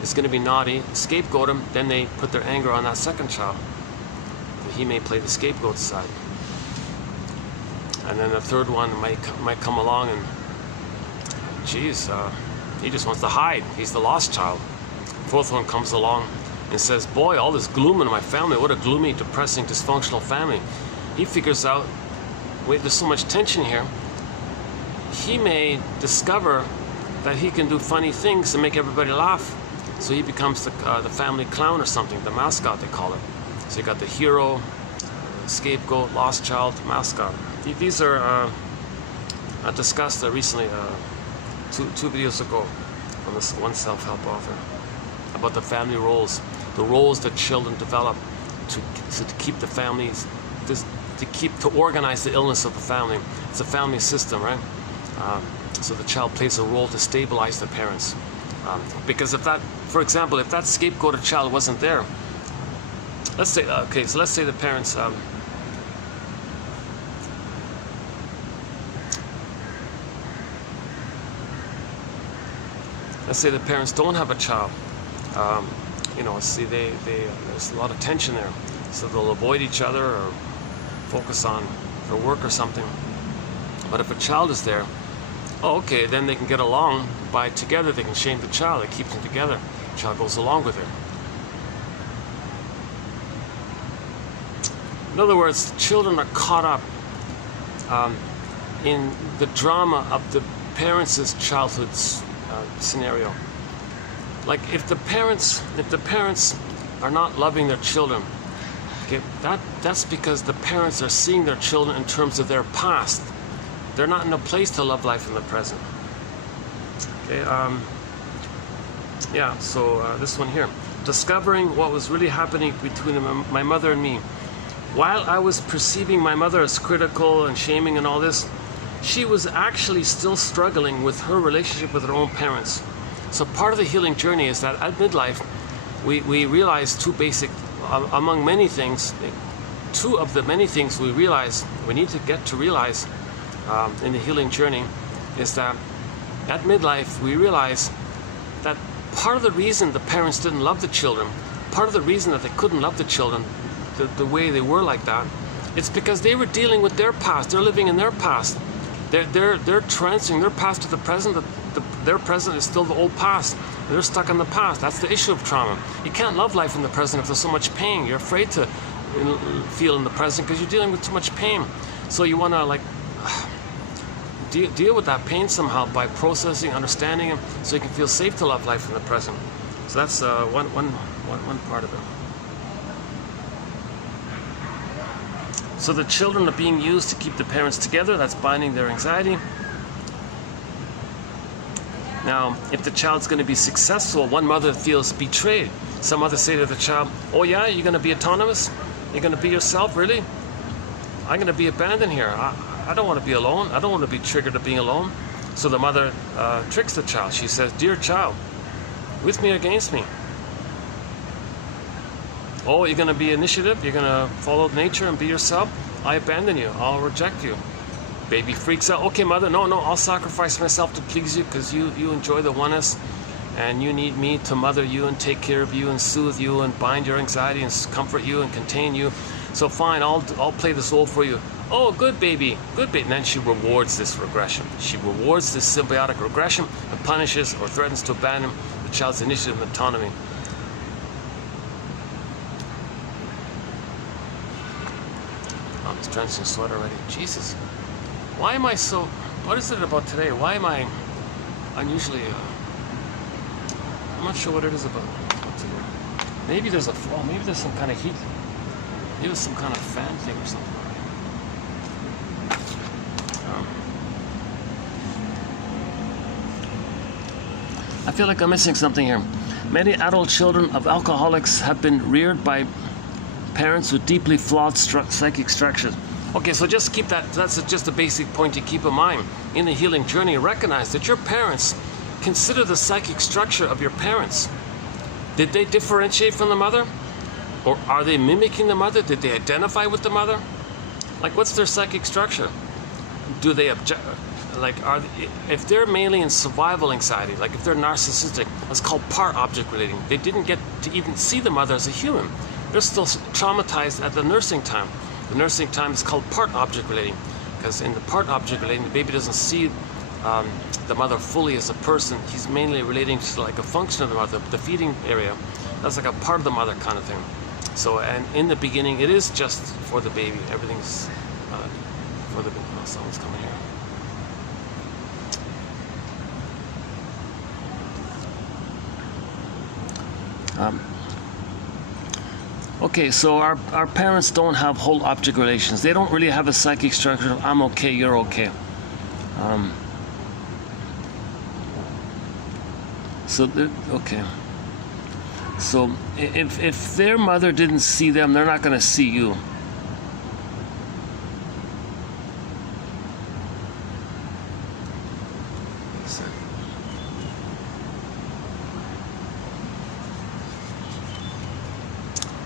is going to be naughty, scapegoat him, then they put their anger on that second child. He may play the scapegoat side. And then the third one might come along and, geez, he just wants to hide. He's the lost child. Fourth one comes along and says, boy, all this gloom in my family, what a gloomy, depressing, dysfunctional family. He figures out, wait, there's so much tension here. He may discover that he can do funny things and make everybody laugh. So he becomes the family clown or something, the mascot they call it. So you got the hero, scapegoat, lost child, mascot. These are discussed recently, two videos ago from this one self-help author, about the family roles, the roles that children develop to keep the families, to organize the illness of the family. It's a family system, right? So the child plays a role to stabilize the parents. Because if that, for example, if that scapegoated child wasn't there, let's say, so let's say the parents, let's say the parents don't have a child. See, there's a lot of tension there, so they'll avoid each other or focus on their work or something. But if a child is there, okay, then they can get along by together. They can shame the child. It keeps them together. The child goes along with it. In other words, children are caught up in the drama of the parents' childhood scenario. Like if the parents are not loving their children, okay, that's because the parents are seeing their children in terms of their past. They're not in a place to love life in the present. Okay, yeah, so this one here. Discovering what was really happening between my mother and me. While I was perceiving my mother as critical and shaming and all this, she was actually still struggling with her relationship with her own parents. So part of the healing journey is that at midlife, we realize two basic, among many things, two of the many things we realize, we need to get to realize in the healing journey, is that at midlife we realize that part of the reason the parents didn't love the children, part of the reason that they couldn't love the children the way they were like that, it's because they were dealing with their past. They're living in their past. They're transferring their past to the present. Their present is still the old past. They're stuck in the past. That's the issue of trauma. You can't love life in the present if there's so much pain. You're afraid to feel in the present because you're dealing with too much pain. So you want to like deal with that pain somehow by processing, understanding it, so you can feel safe to love life in the present. So that's one part of it. So the children are being used to keep the parents together. That's binding their anxiety. Now, if the child's going to be successful, one mother feels betrayed. Some mother say to the child, "Oh yeah, you're going to be autonomous? You're going to be yourself, really? I'm going to be abandoned here. I don't want to be alone. I don't want to be triggered of being alone." So the mother tricks the child. She says, "Dear child, with me or against me? Oh, you're going to be initiative? You're going to follow nature and be yourself? I abandon you. I'll reject you." Baby freaks out. "Okay, mother, no, I'll sacrifice myself to please you because you enjoy the oneness and you need me to mother you and take care of you and soothe you and bind your anxiety and comfort you and contain you. So fine, I'll play this role for you. Oh, good baby, good baby." And then she rewards this regression. She rewards this symbiotic regression and punishes or threatens to abandon the child's initiative and autonomy. I'm drenched in sweat already. Jesus. Why am I so... What is it about today? Why am I unusually... I'm not sure what it is about. Maybe there's a flaw. Maybe there's some kind of heat. Maybe there's some kind of fan thing or something. I feel like I'm missing something here. Many adult children of alcoholics have been reared by parents with deeply flawed psychic structures. Okay, so just keep that. That's just a basic point to keep in mind. In the healing journey, recognize that your parents, consider the psychic structure of your parents. Did they differentiate from the mother? Or are they mimicking the mother? Did they identify with the mother? Like, what's their psychic structure? Do they object? Like, if they're mainly in survival anxiety, like if they're narcissistic, that's called part object relating. They didn't get to even see the mother as a human. They're still traumatized at the nursing time. The nursing time is called part object relating, because in the part object relating, the baby doesn't see the mother fully as a person. He's mainly relating to like a function of the mother, the feeding area. That's like a part of the mother kind of thing. So, and in the beginning, it is just for the baby. Everything's for the baby. Oh, someone's coming here. Okay, so our parents don't have whole object relations. They don't really have a psychic structure of I'm okay, you're okay. Okay. So if their mother didn't see them, they're not going to see you.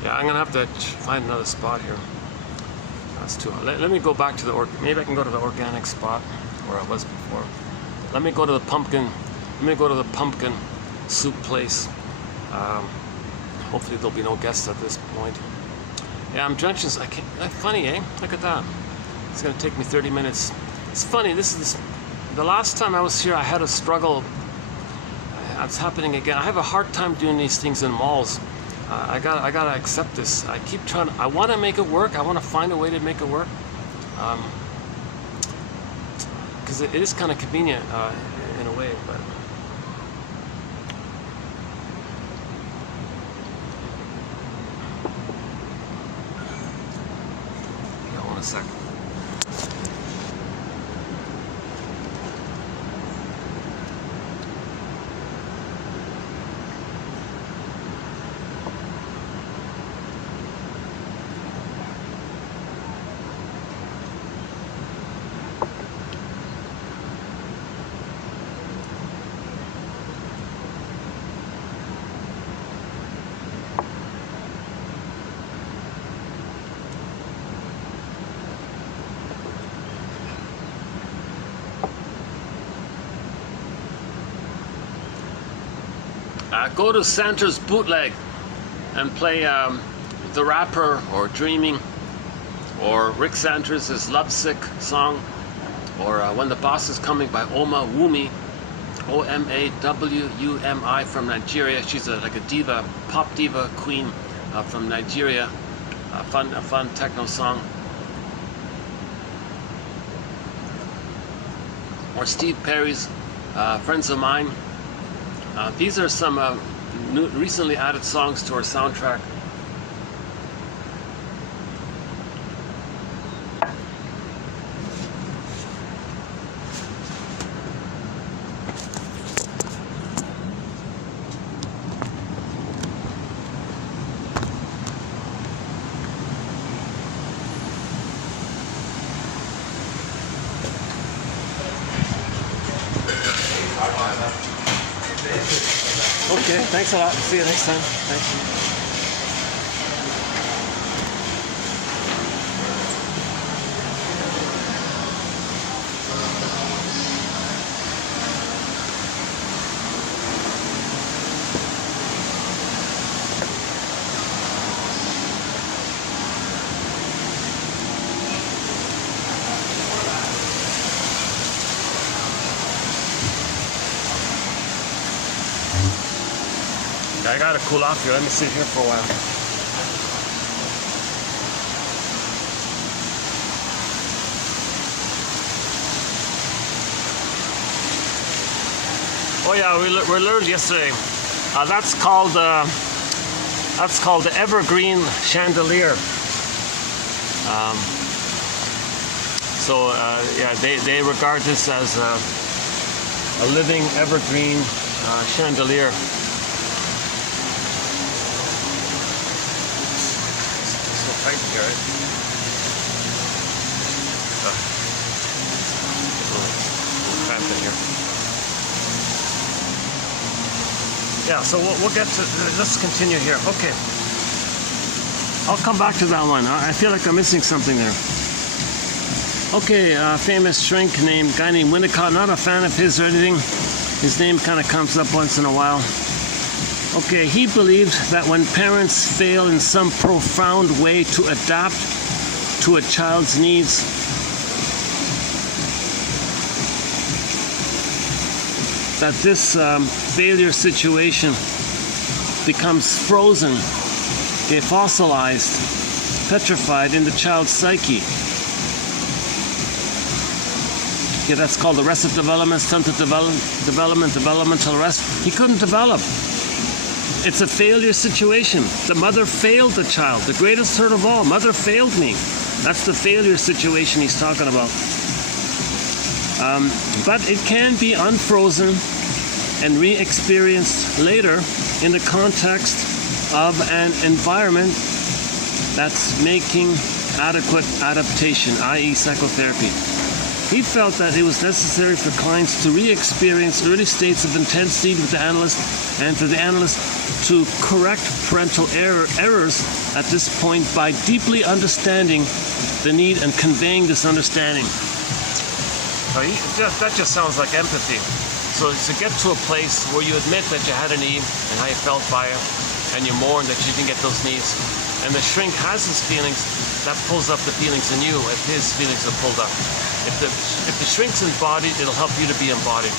Yeah, I'm gonna have to find another spot here. That's too hard. Let me go back to the maybe I can go to the organic spot where I was before. Let me go to the pumpkin. Let me go to the pumpkin soup place. Hopefully there'll be no guests at this point. Yeah, I'm drenching. I can't. That's funny, eh? Look at that. It's gonna take me 30 minutes. It's funny. The last time I was here, I had a struggle. It's happening again. I have a hard time doing these things in malls. I gotta accept this. I keep trying. I want to make it work. I want to find a way to make it work. because it is kind of convenient in a way, but. Hold on a second. Go to Santa's Bootleg and play The Rapper or Dreaming or Rick Santos' Lovesick song or When the Boss is Coming by Oma Wumi, Omawumi from Nigeria. She's like a diva, pop diva queen from Nigeria. A fun techno song. Or Steve Perry's Friends of Mine. These are some recently added songs to our soundtrack. Okay, thanks a lot. See you next time. Thank you. I gotta cool off here. Let me sit here for a while. Oh yeah, we learned yesterday. That's called the evergreen chandelier. Yeah, they regard this as a living evergreen chandelier. Tight here, right? Little cramp in here. Yeah, so we'll get to, let's continue here. Okay. I'll come back to that one. I feel like I'm missing something there. Okay, famous shrink guy named Winnicott. Not a fan of his or anything. His name kind of comes up once in a while. Okay, he believed that when parents fail in some profound way to adapt to a child's needs, that this failure situation becomes frozen, fossilized, petrified in the child's psyche. Yeah, that's called arrested development, stunted development, developmental arrest. He couldn't develop. It's a failure situation. The mother failed the child. The greatest hurt of all. Mother failed me. That's the failure situation he's talking about. But it can be unfrozen and re-experienced later in the context of an environment that's making adequate adaptation, i.e. psychotherapy. He felt that it was necessary for clients to re-experience early states of intense need with the analyst and for the analyst to correct parental errors at this point by deeply understanding the need and conveying this understanding. That just sounds like empathy. So to get to a place where you admit that you had a need and how you felt by it, and you mourn that you didn't get those needs, and the shrink has his feelings, that pulls up the feelings in you if his feelings are pulled up. If the shrink's embodied, it'll help you to be embodied.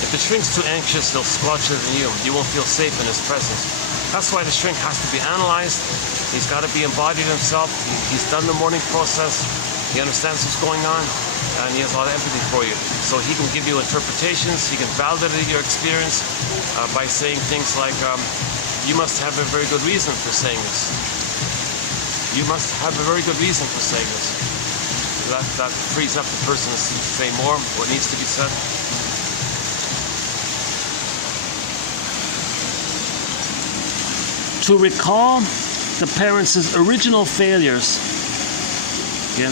If the shrink's too anxious, he'll squelch it in you. You won't feel safe in his presence. That's why the shrink has to be analyzed. He's got to be embodied himself. He's done the mourning process. He understands what's going on. and he has a lot of empathy for you. So he can give you interpretations, he can validate your experience by saying things like, you must have a very good reason for saying this. You must have a very good reason for saying this. That frees up the person to say more what needs to be said. To recall the parents' original failures. Yeah.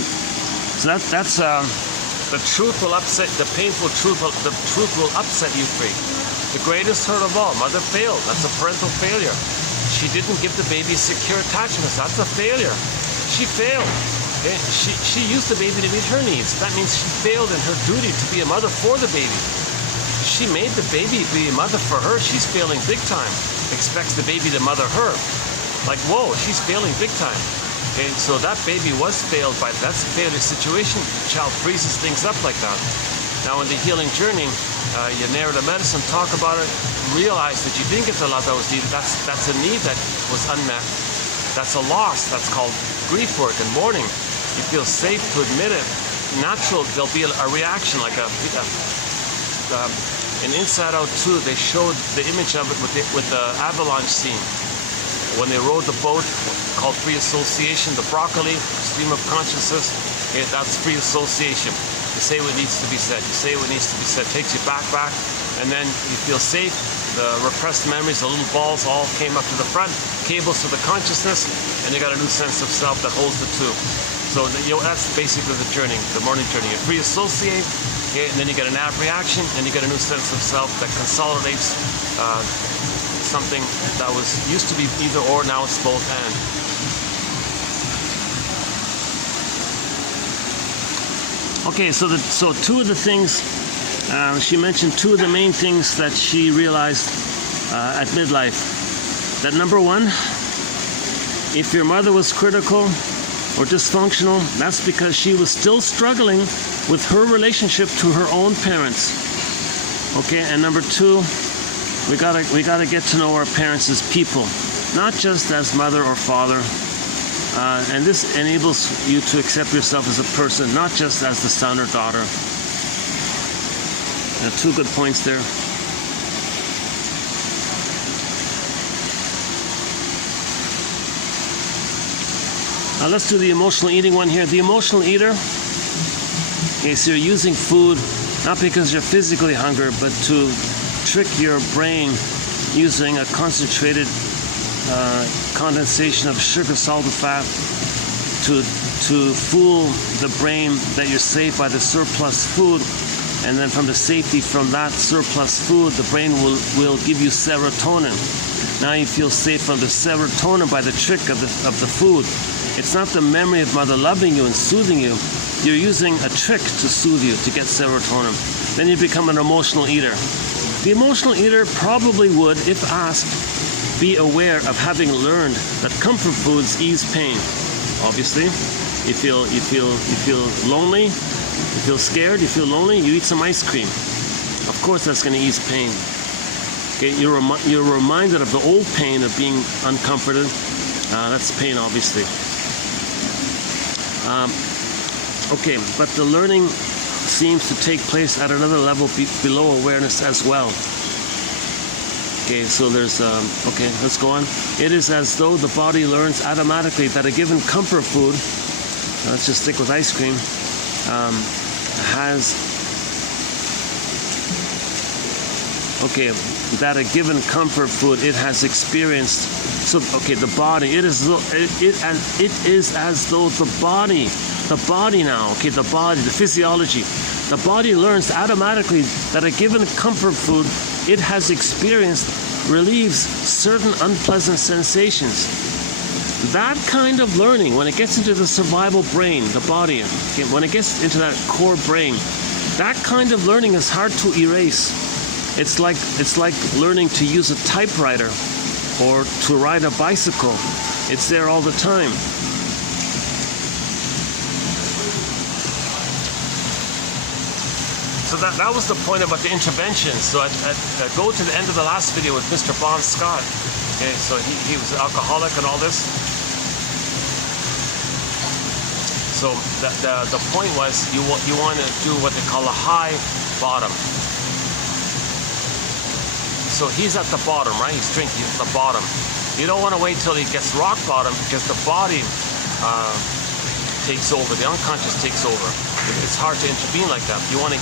So that's the truth will upset, the painful truth, the truth will upset you free. The greatest hurt of all, mother failed. That's a parental failure. She didn't give the baby secure attachments. That's a failure. She failed. Okay? She used the baby to meet her needs. That means she failed in her duty to be a mother for the baby. She made the baby be a mother for her. She's failing big time. Expects the baby to mother her. Like, whoa, she's failing big time. Okay, so that baby was failed by, that's a failure situation. The child freezes things up like that. Now in the healing journey, your narrative medicine, talk about it, realize that you didn't get the love that was needed. That's a need that was unmet. That's a loss. That's called grief work and mourning. You feel safe to admit it. Natural, there'll be a reaction, like in Inside Out 2, they showed the image of it with the avalanche scene. When they rode the boat, called free association, the broccoli, stream of consciousness, okay, that's free association. You say what needs to be said. You say what needs to be said. Takes you back, and then you feel safe. The repressed memories, the little balls all came up to the front, cables to the consciousness, and you got a new sense of self that holds the two. So that's basically the journey, the morning journey. You free associate, okay, and then you get an ab reaction, and you get a new sense of self that consolidates something that was used to be either or, now it's both and. Okay, so two of the things, she mentioned two of the main things that she realized at midlife. That number one, if your mother was critical or dysfunctional, that's because she was still struggling with her relationship to her own parents. Okay, and number two, we gotta get to know our parents as people, not just as mother or father. And this enables you to accept yourself as a person, not just as the son or daughter. Two good points there. Now let's do the emotional eating one here. The emotional eater, okay, so you're using food not because you're physically hungry, but to trick your brain using a concentrated condensation of sugar, salt, and fat to fool the brain that you're safe by the surplus food, and then from the safety from that surplus food, the brain will give you serotonin. Now you feel safe from the serotonin by the trick of the food. It's not the memory of mother loving you and soothing you. You're using a trick to soothe you to get serotonin. Then you become an emotional eater. The emotional eater probably would, if asked, be aware of having learned that comfort foods ease pain. Obviously, you feel lonely, you feel scared, you feel lonely, you eat some ice cream. Of course that's going to ease pain. Okay, you're reminded of the old pain of being uncomforted. That's pain, obviously. Okay, but the learning seems to take place at another level below awareness as well. Okay, so there's, okay, let's go on. It is as though the body learns automatically that a given comfort food, let's just stick with ice cream, that a given comfort food it has experienced. So, okay, the body, it is as though the body now, okay, the body, the physiology, the body learns automatically that a given comfort food it has experienced relieves certain unpleasant sensations. That kind of learning, when it gets into the survival brain, the body, okay, when it gets into that core brain, that kind of learning is hard to erase. It's like learning to use a typewriter or to ride a bicycle. It's there all the time. So that was the point about the intervention. So I go to the end of the last video with Mr. Bon Scott. Okay, so he was an alcoholic and all this. So the point was you want to do what they call a high bottom. So he's at the bottom, right? He's drinking at the bottom. You don't want to wait till he gets rock bottom, because the body takes over, the unconscious takes over. It's hard to intervene like that. You want to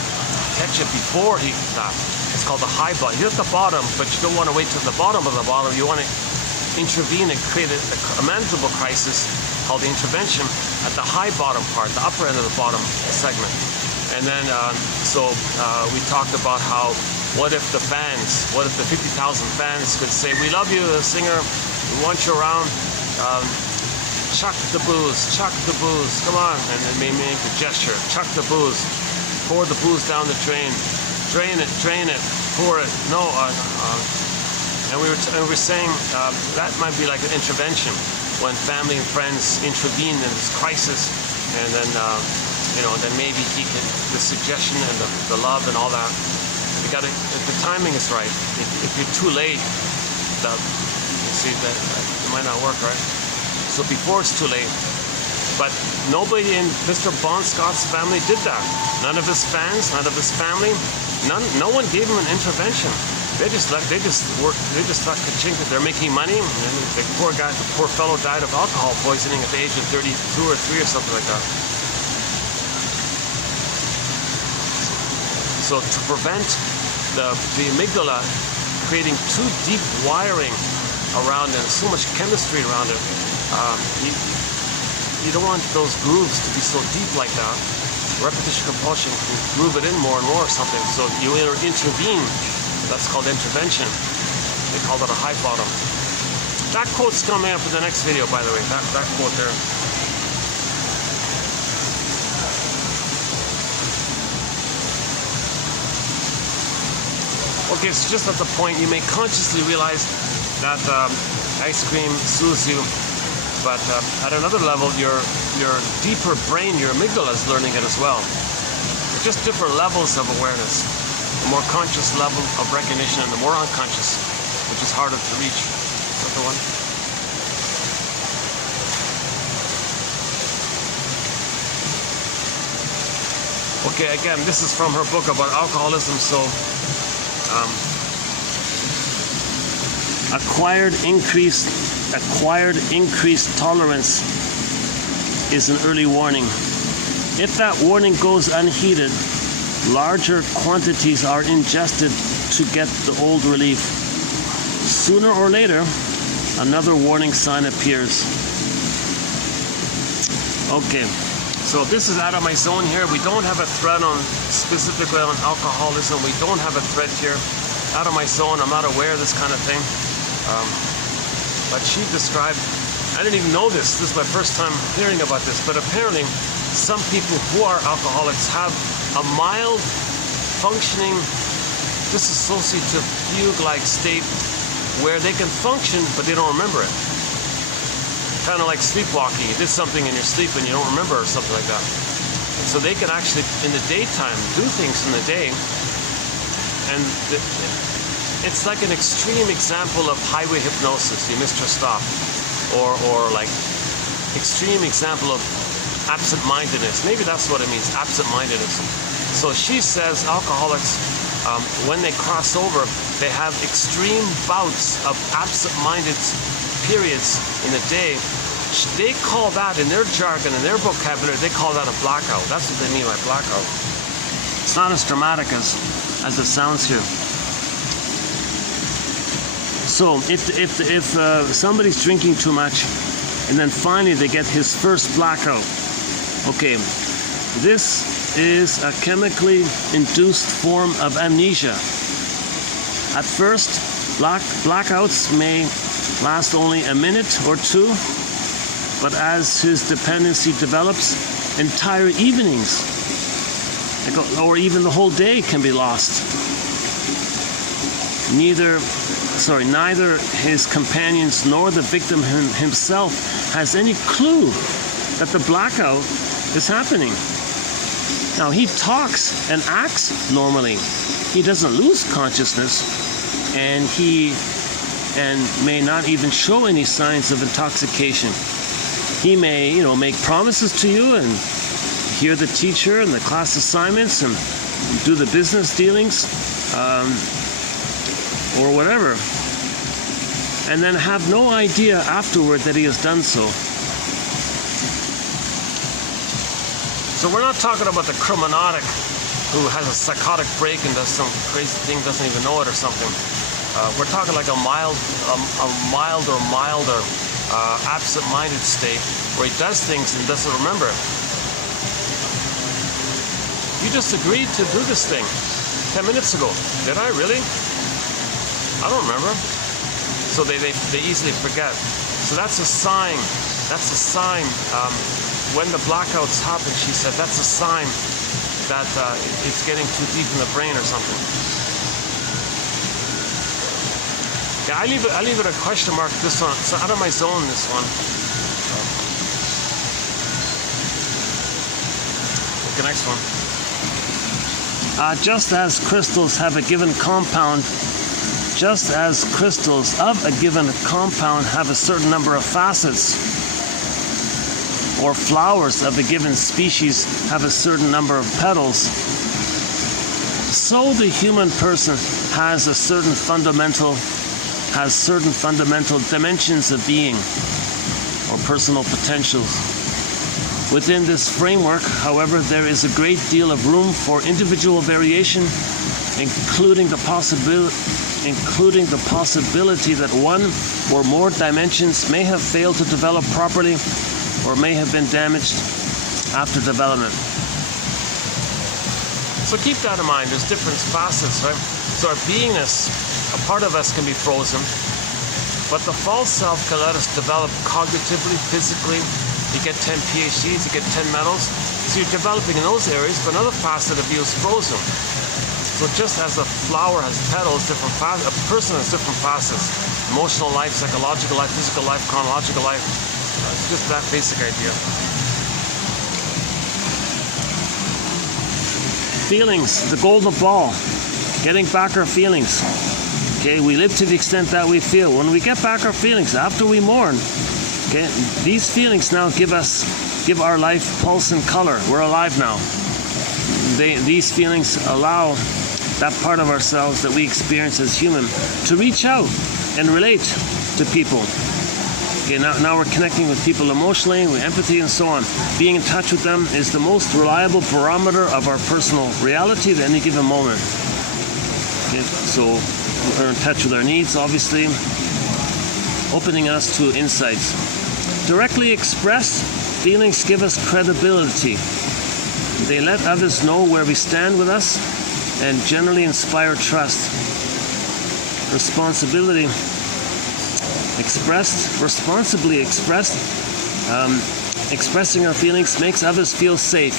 catch it before that. It's called the high bottom. You're at the bottom, but you don't want to wait till the bottom of the bottom. You want to intervene and create a manageable crisis called the intervention at the high bottom part, the upper end of the bottom segment. And then, we talked about how, what if the 50,000 fans could say, we love you, singer, we want you around, chuck the booze, come on, and then maybe make the gesture, chuck the booze, pour the booze down the drain, drain it, pour it, and we were saying that might be like an intervention when family and friends intervene in this crisis, and then then maybe the suggestion and the love and all that. You got if the timing is right. If you're too late, that it might not work, right? So before it's too late. But nobody in Mr. Bon Scott's family did that. None of his fans, none of his family, no one gave him an intervention. They just thought ka-ching, that they're making money. And the poor fellow died of alcohol poisoning at the age of 32 or 3 or something like that. So to prevent the amygdala creating too deep wiring around it, so much chemistry around it, you don't want those grooves to be so deep like that. Repetition compulsion can groove it in more and more or something. So you intervene. That's called intervention. They call it a high bottom. That quote's coming up in the next video, by the way. That quote there. Okay, so just at the point, you may consciously realize that ice cream soothes you, but at another level, your deeper brain, your amygdala is learning it as well. Just different levels of awareness. The more conscious level of recognition and the more unconscious, which is harder to reach. Is that the one? Okay, again, this is from her book about alcoholism, so acquired increased tolerance is an early warning. If that warning goes unheeded, larger quantities are ingested to get the old relief. Sooner or later, another warning sign appears. Okay, so this is out of my zone here. We don't have a thread specifically on alcoholism. We don't have a thread here. Out of my zone, I'm not aware of this kind of thing. But she described, I didn't even know this. This is my first time hearing about this, but apparently some people who are alcoholics have a mild functioning dissociative fugue-like state where they can function but they don't remember it. Kind of like sleepwalking. You did something in your sleep and you don't remember or something like that. And so they can actually, in the daytime, do things in the day, and it's like an extreme example of highway hypnosis. You missed your stop, or like extreme example of absent-mindedness. Maybe that's what it means, absent-mindedness. So she says alcoholics, when they cross over, they have extreme bouts of absent-minded periods in a day. They call that, in their jargon, in their vocabulary, they call that a blackout. That's what they mean by blackout. It's not as dramatic as it sounds here. So if somebody's drinking too much, and then finally they get his first blackout, okay, this is a chemically induced form of amnesia. At first, blackouts may last only a minute or two, but as his dependency develops, entire evenings or even the whole day can be lost. Neither his companions nor the victim himself has any clue that the blackout is happening. Now, he talks and acts normally. He doesn't lose consciousness, and may not even show any signs of intoxication. He may, make promises to you and hear the teacher and the class assignments and do the business dealings or whatever, and then have no idea afterward that he has done so. So we're not talking about the criminalic who has a psychotic break and does some crazy thing, doesn't even know it or something. We're talking like a milder, absent-minded state where he does things and doesn't remember. You just agreed to do this thing 10 minutes ago. Did I really? I don't remember. So they easily forget. So that's a sign. That's a sign. When the blackouts happen, she said, that's a sign that it's getting too deep in the brain or something. Yeah, I leave it a question mark. This one, it's out of my zone. This one. Okay, next one. Just as crystals have a given compound, just as crystals of a given compound have a certain number of facets, or flowers of a given species have a certain number of petals, so the human person has certain fundamental dimensions of being, or personal potentials. Within this framework, however, there is a great deal of room for individual variation, including the possibility that one or more dimensions may have failed to develop properly or may have been damaged after development. So keep that in mind. There's different facets, right? So our beingness, a part of us can be frozen, but the false self can let us develop cognitively, physically. You get 10 PhDs, you get 10 medals. So you're developing in those areas, but another facet of you is frozen. So just as a flower has petals, different facets, a person has different facets. Emotional life, psychological life, physical life, chronological life. It's just that basic idea. Feelings, the golden ball. Getting back our feelings. Okay, we live to the extent that we feel. When we get back our feelings after we mourn, okay, these feelings now give our life pulse and color. We're alive now. These feelings allow that part of ourselves that we experience as human to reach out and relate to people. Okay, now we're connecting with people emotionally, with empathy and so on. Being in touch with them is the most reliable barometer of our personal reality at any given moment. Okay, so we're in touch with our needs, obviously, opening us to insights. Directly expressed, feelings give us credibility. They let others know where we stand with us and generally inspire trust. Responsibly expressed, expressing our feelings makes others feel safe,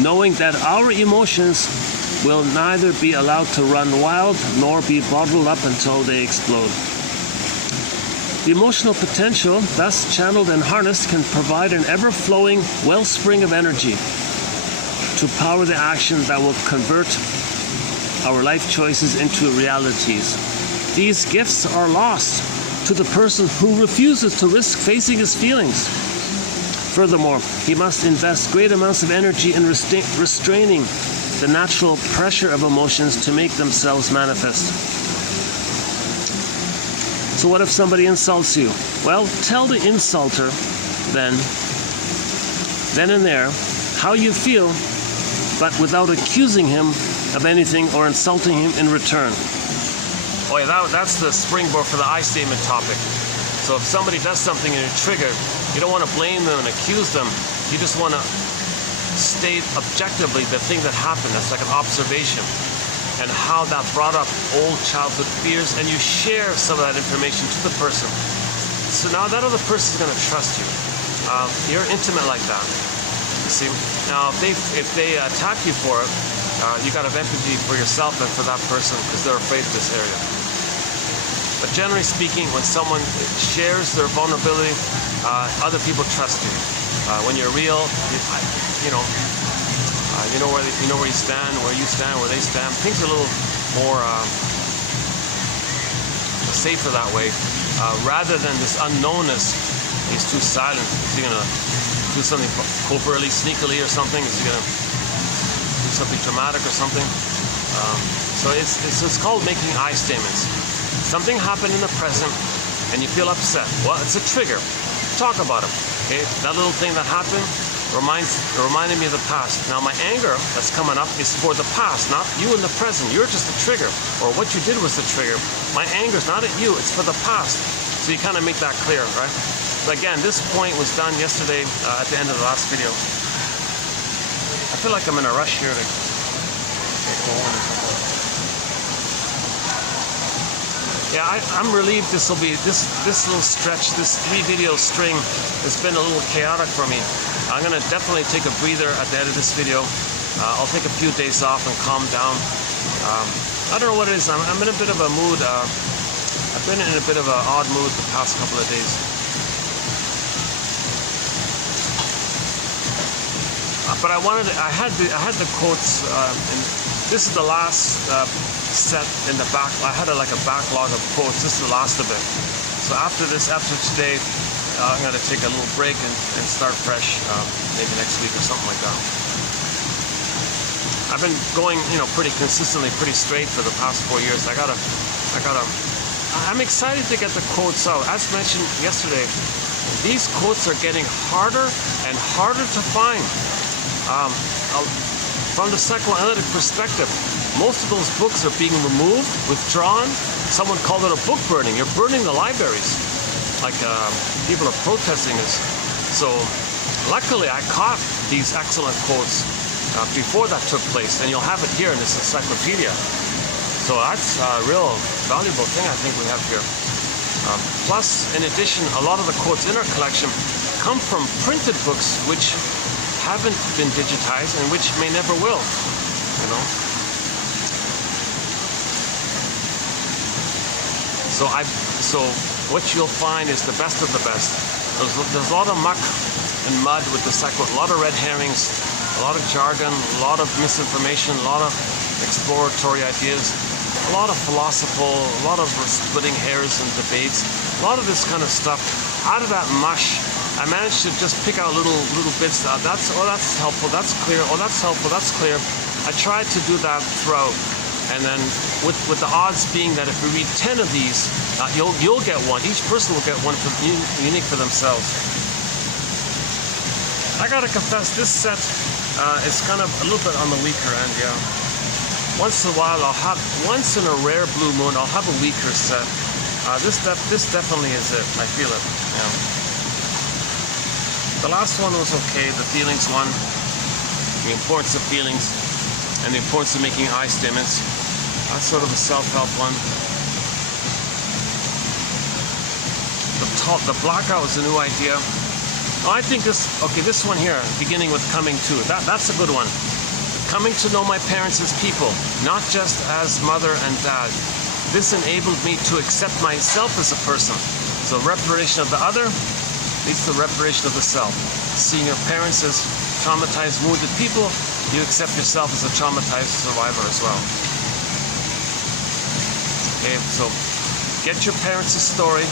knowing that our emotions will neither be allowed to run wild nor be bottled up until they explode. The emotional potential, thus channeled and harnessed, can provide an ever-flowing wellspring of energy to power the action that will convert our life choices into realities. These gifts are lost to the person who refuses to risk facing his feelings. Furthermore, he must invest great amounts of energy in restraining the natural pressure of emotions to make themselves manifest. So what if somebody insults you? Well, tell the insulter then and there, how you feel, but without accusing him of anything or insulting him in return. Oh yeah, that's the springboard for the I statement topic. So if somebody does something and you're triggered, you don't want to blame them and accuse them. You just want to state objectively the thing that happened. That's like an observation and how that brought up old childhood fears, and you share some of that information to the person. So now that other person is going to trust you. You're intimate like that. You see? Now if they attack you for it, you got to have empathy for yourself and for that person because they're afraid of this area. But generally speaking, when someone shares their vulnerability, other people trust you. When you're real, you know where you stand, where they stand. Things are a little more safer that way, rather than this unknownness He's too silent. Is he gonna do something covertly, sneakily, or something? Is he gonna do something dramatic or something? So it's called making I statements. Something happened in the present, and you feel upset. Well, it's a trigger. Talk about it. Okay, that little thing that happened reminded me of the past. Now my anger that's coming up is for the past, not you in the present. You're just a trigger, or what you did was the trigger. My anger is not at you, it's for the past. So you kind of make that clear, right? But again, this point was done yesterday at the end of the last video. I feel like I'm in a rush here to get going or something. Yeah, I'm relieved this will be, this little stretch, this 3 video string has been a little chaotic for me. I'm going to definitely take a breather at the end of this video. I'll take a few days off and calm down. I don't know what it is. I'm in a bit of a mood. I've been in a bit of an odd mood the past couple of days. But I had the quotes, and this is the last set in the back. I had like a backlog of quotes. This is the last of it. So after today, I'm going to take a little break and start fresh, maybe next week or something like that. I've been going, pretty consistently, pretty straight for the past 4 years. I'm excited to get the quotes out. As mentioned yesterday, these quotes are getting harder and harder to find. From the psychoanalytic perspective, most of those books are being removed, withdrawn. Someone called it a book burning. You're burning the libraries. Like people are protesting this. So luckily I caught these excellent quotes before that took place, and you'll have it here in this encyclopedia. So that's a real valuable thing I think we have here. Plus, in addition, a lot of the quotes in our collection come from printed books which haven't been digitized and which may never will, So what you'll find is the best of the best. There's a lot of muck and mud with the a lot of red herrings, a lot of jargon, a lot of misinformation, a lot of exploratory ideas, a lot of philosophical, a lot of splitting hairs and debates, a lot of this kind of stuff. Out of that mush, I managed to just pick out little bits. That's helpful, that's clear, that's helpful, that's clear. I tried to do that throughout. And then with the odds being that if we read 10 of these, you'll get one. Each person will get one unique for themselves. I gotta confess, this set is kind of a little bit on the weaker end, yeah. Once in a while, once in a rare blue moon, I'll have a weaker set. This definitely is it. I feel it. Yeah. The last one was okay. The feelings one, the importance of feelings, and the importance of making I statements. That's sort of a self-help one. The blackout was a new idea. Oh, I think this one here, beginning with coming to, that's a good one. Coming to know my parents as people, not just as mother and dad. This enabled me to accept myself as a person. So reparation of the other leads to reparation of the self. Seeing your parents as traumatized, wounded people, you accept yourself as a traumatized survivor as well. Okay, so get your parents' story.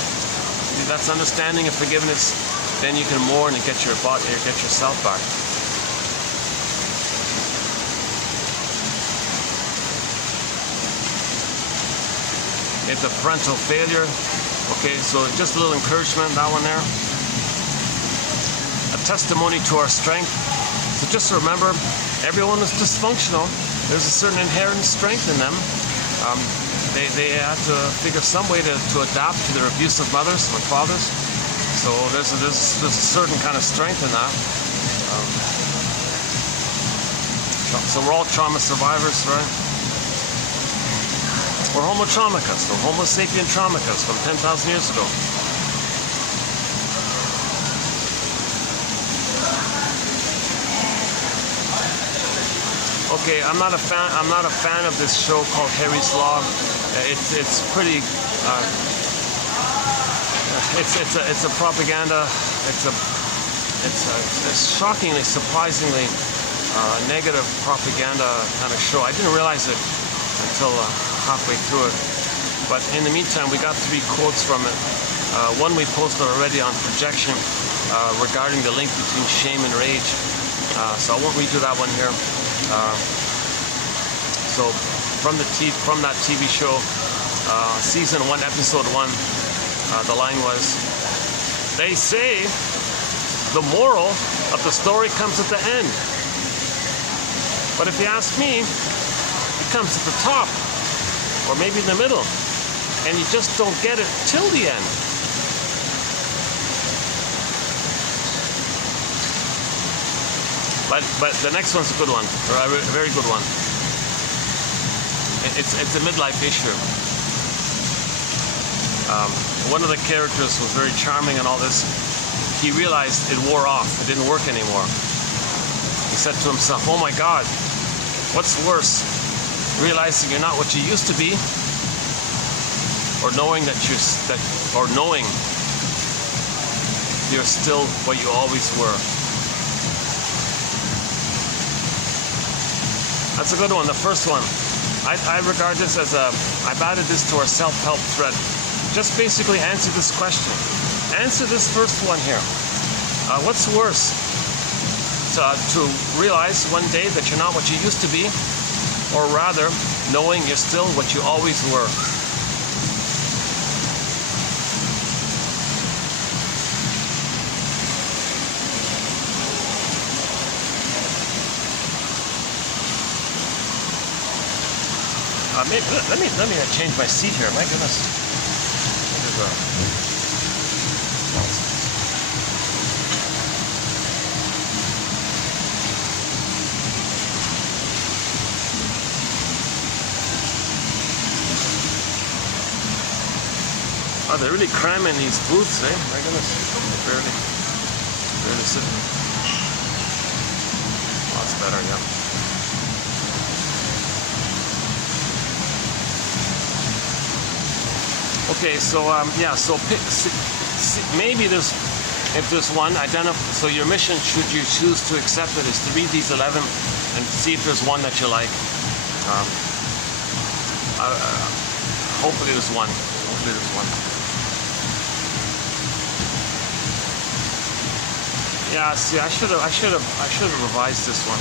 That's understanding and forgiveness. Then you can mourn and get yourself back. Okay, the parental failure. Okay, so just a little encouragement, that one there. A testimony to our strength. So just remember, everyone is dysfunctional. There's a certain inherent strength in them. They have to figure some way to adapt to their abusive mothers and fathers. So there's a certain kind of strength in that. So we're all trauma survivors, right? We're Homo traumicus, or Homo sapien traumicus from 10,000 years ago. Okay, I'm not a fan of this show called Harry's Law. It's pretty. It's a propaganda. It's a shockingly, surprisingly negative propaganda kind of show. I didn't realize it until halfway through it. But in the meantime, we got 3 quotes from it. One we posted already on projection regarding the link between shame and rage. So I won't read through that one here. So from that TV show, season 1, episode 1, the line was, "They say the moral of the story comes at the end. But if you ask me, it comes at the top, or maybe in the middle, and you just don't get it till the end." But the next one's a good one, or a very good one. It's a midlife issue. One of the characters was very charming and all this. He realized it wore off. It didn't work anymore. He said to himself, "Oh my God, what's worse? Realizing you're not what you used to be, or knowing knowing you're still what you always were." That's a good one. The first one. I regard this as I've added this to our self-help thread. Just basically answer this question. Answer this first one here. What's worse? To realize one day that you're not what you used to be, or rather, knowing you're still what you always were? Let me change my seat here. My goodness. Oh, they're really cramming these booths, eh? My goodness. Barely sitting. Oh, that's better, yeah. Okay, so yeah, so maybe if there's one, identify. So your mission, should you choose to accept it, is to read these 11 and see if there's one that you like. Hopefully there's one. Hopefully there's one. Yeah, see, I should have revised this one.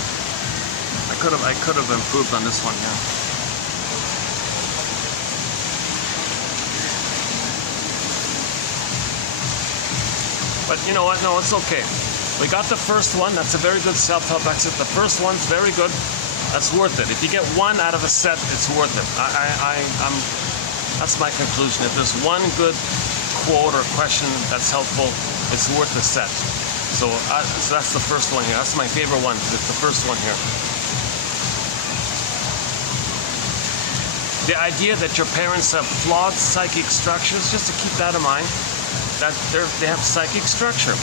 I could have improved on this one. Yeah. But you know what? No, it's okay. We got the first one. That's a very good self-help exit. The first one's very good. That's worth it. If you get one out of a set, it's worth it. That's my conclusion. If there's one good quote or question that's helpful, it's worth the set. So that's the first one here. That's my favorite one. It's the first one here. The idea that your parents have flawed psychic structures, just to keep that in mind. That they have psychic structure.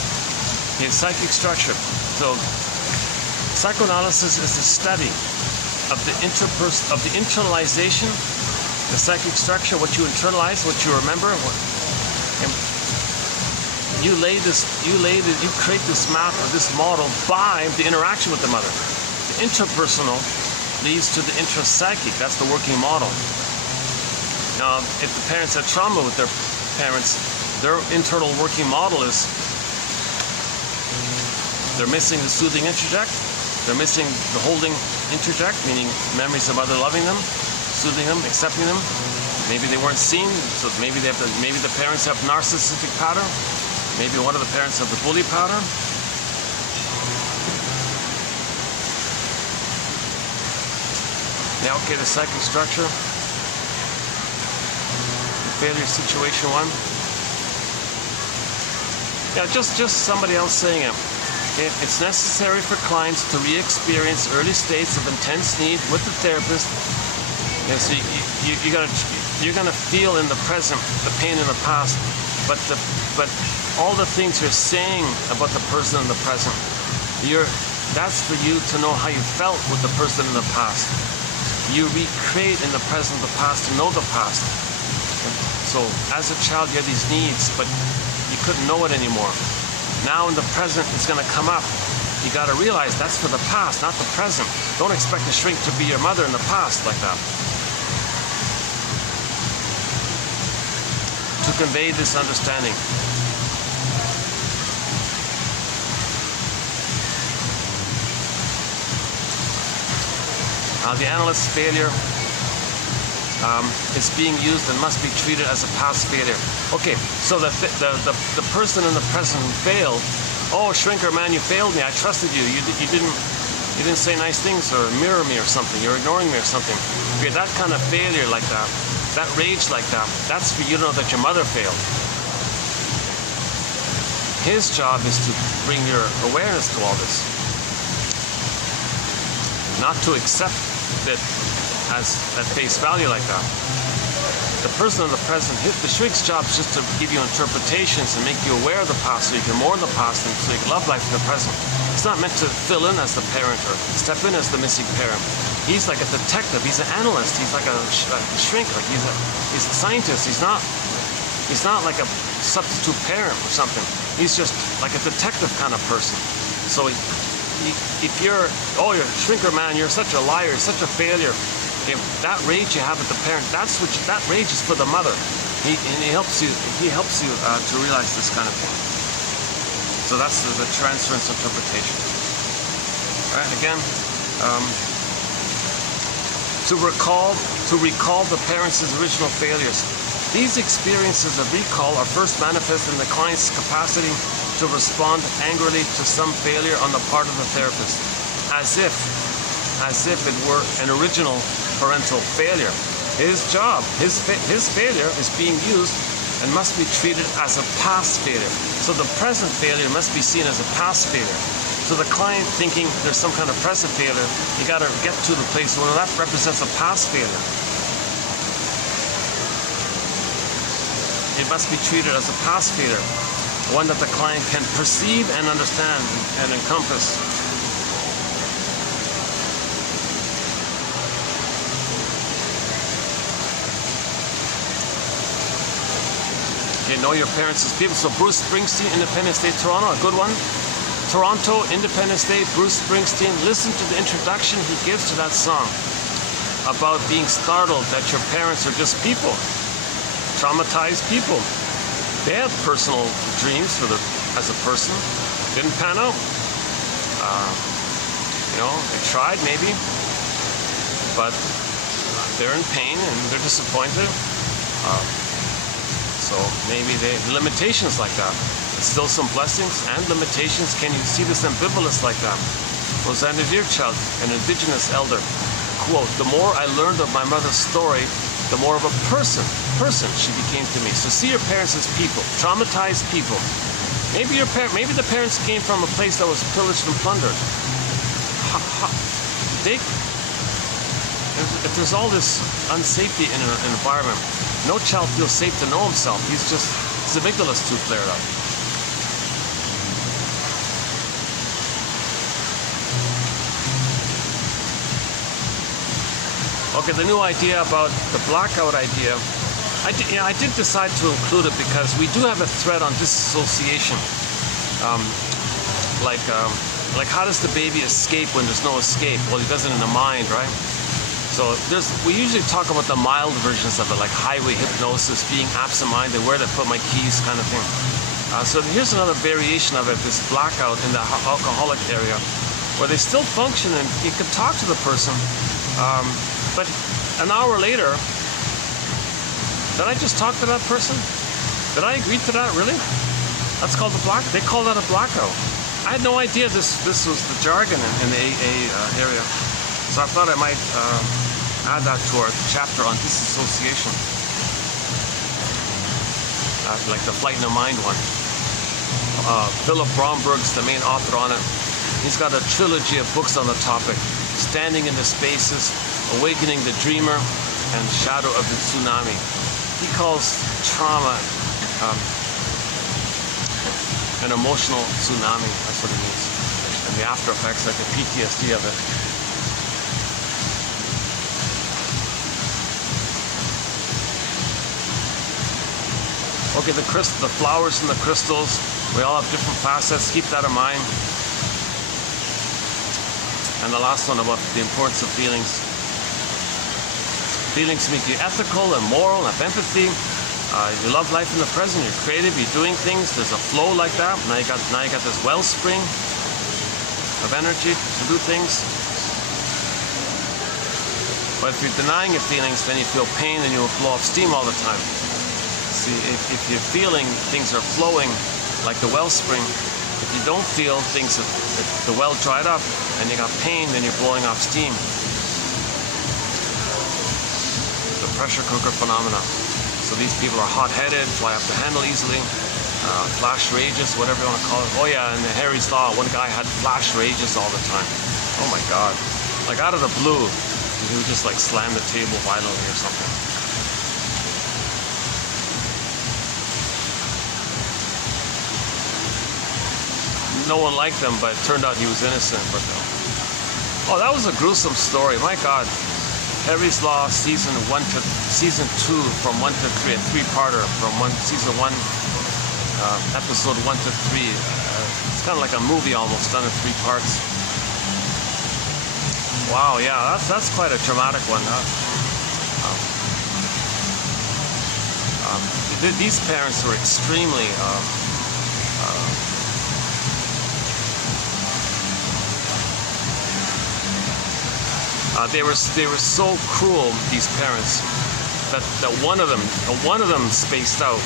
Okay, psychic structure. So psychoanalysis is the study of the internalization, the psychic structure, what you internalize, what you remember. You create this map or this model by the interaction with the mother. The interpersonal leads to the intrapsychic. That's the working model. Now, if the parents had trauma with their parents, their internal working model is they're missing the soothing interject, they're missing the holding interject, meaning memories of mother loving them, soothing them, accepting them. Maybe they weren't seen, so maybe the parents have narcissistic pattern, maybe one of the parents have the bully pattern. Now, okay, the psychic structure, the failure situation one. Yeah, just somebody else saying it. It's necessary for clients to re-experience early states of intense need with the therapist. Yeah, so you're gonna feel in the present the pain in the past, but all the things you're saying about the person in the present, that's for you to know how you felt with the person in the past. You recreate in the present the past to know the past. So as a child you had these needs, but you couldn't know it anymore. Now in the present, it's going to come up. You got to realize that's for the past, not the present. Don't expect a shrink to be your mother in the past like that. To convey this understanding. The analyst's failure is being used and must be treated as a past failure. Okay, so the person in the present who failed, oh, shrinker man, you failed me. I trusted you. You didn't say nice things or mirror me or something. You're ignoring me or something. Okay, that kind of failure like that rage like that's for you to know that your mother failed. His job is to bring your awareness to all this, not to accept it as at face value like that. The person in the present, the shrink's job is just to give you interpretations and make you aware of the past so you can mourn the past and so you can love life in the present. It's not meant to fill in as the parent or step in as the missing parent. He's like a detective. He's an analyst. He's like a shrink. Like he's a scientist. He's not like a substitute parent or something. He's just like a detective kind of person. So if you're a shrinker man, you're such a liar, you're such a failure. If that rage you have at the parent, that rage is for the mother. He helps you to realize this kind of thing. So that's the transference interpretation. All right, again, to recall the parents' original failures. These experiences of recall are first manifest in the client's capacity to respond angrily to some failure on the part of the therapist, as if it were an original parental failure. His job, his failure is being used and must be treated as a past failure. So the present failure must be seen as a past failure. So the client thinking there's some kind of present failure, you got to get to the place where that represents a past failure. It must be treated as a past failure, one that the client can perceive and understand and encompass. Okay, know your parents as people. So Bruce Springsteen, Independence Day, Toronto, a good one. Toronto, Independence Day, Bruce Springsteen. Listen to the introduction he gives to that song about being startled that your parents are just people, traumatized people. They had personal dreams as a person. Didn't pan out. They tried maybe, but they're in pain and they're disappointed. So maybe they limitations like that. It's still some blessings and limitations. Can you see this ambivalence like that? Rosanna Deerchild, an indigenous elder, quote, "The more I learned of my mother's story, the more of a person she became to me." So see your parents as people, traumatized people. Maybe the parents came from a place that was pillaged and plundered. If there's all this unsafety in an environment, no child feels safe to know himself. His amygdala's too flared up. Okay, the new idea about the blackout idea, I did decide to include it because we do have a thread on disassociation. Like how does the baby escape when there's no escape? Well, he does it in the mind, right? So we usually talk about the mild versions of it, like highway hypnosis, being absent-minded, where to put my keys kind of thing. So here's another variation of it, this blackout in the alcoholic area, where they still function and you can talk to the person, but an hour later, did I just talk to that person? Did I agree to that, really? That's called they call that a blackout. I had no idea this was the jargon in the AA area. So I thought I might add that to our chapter on disassociation. Like the Flight in the Mind one. Philip Bromberg's the main author on it. He's got a trilogy of books on the topic. Standing in the Spaces, Awakening the Dreamer, and Shadow of the Tsunami. He calls trauma an emotional tsunami. That's what it means. And the after effects, like the PTSD of it. Okay, the flowers and the crystals, we all have different facets. Keep that in mind. And the last one about the importance of feelings. Feelings make you ethical and moral and have empathy. You love life in the present. You're creative. You're doing things. There's a flow like that. Now you got this wellspring of energy to do things. But if you're denying your feelings, then you feel pain and you'll blow off steam all the time. See, if you're feeling things are flowing like the wellspring, if you don't feel things, if the well dried up and you got pain, then you're blowing off steam. The pressure cooker phenomena. So these people are hot-headed, fly off the handle easily, flash rages, whatever you want to call it. Oh yeah, in the Harry's Law, one guy had flash rages all the time. Oh my God. Like out of the blue, he would just like slam the table violently or something. No one liked him, but it turned out he was innocent. But oh, that was a gruesome story. My God. Harry's Law season 2 from 1 to 3, a three-parter from season 1, episode 1 to 3. It's kind of like a movie almost, done in 3 parts. Wow, yeah, that's quite a dramatic one. These parents were extremely they were so cruel, these parents, that one of them spaced out.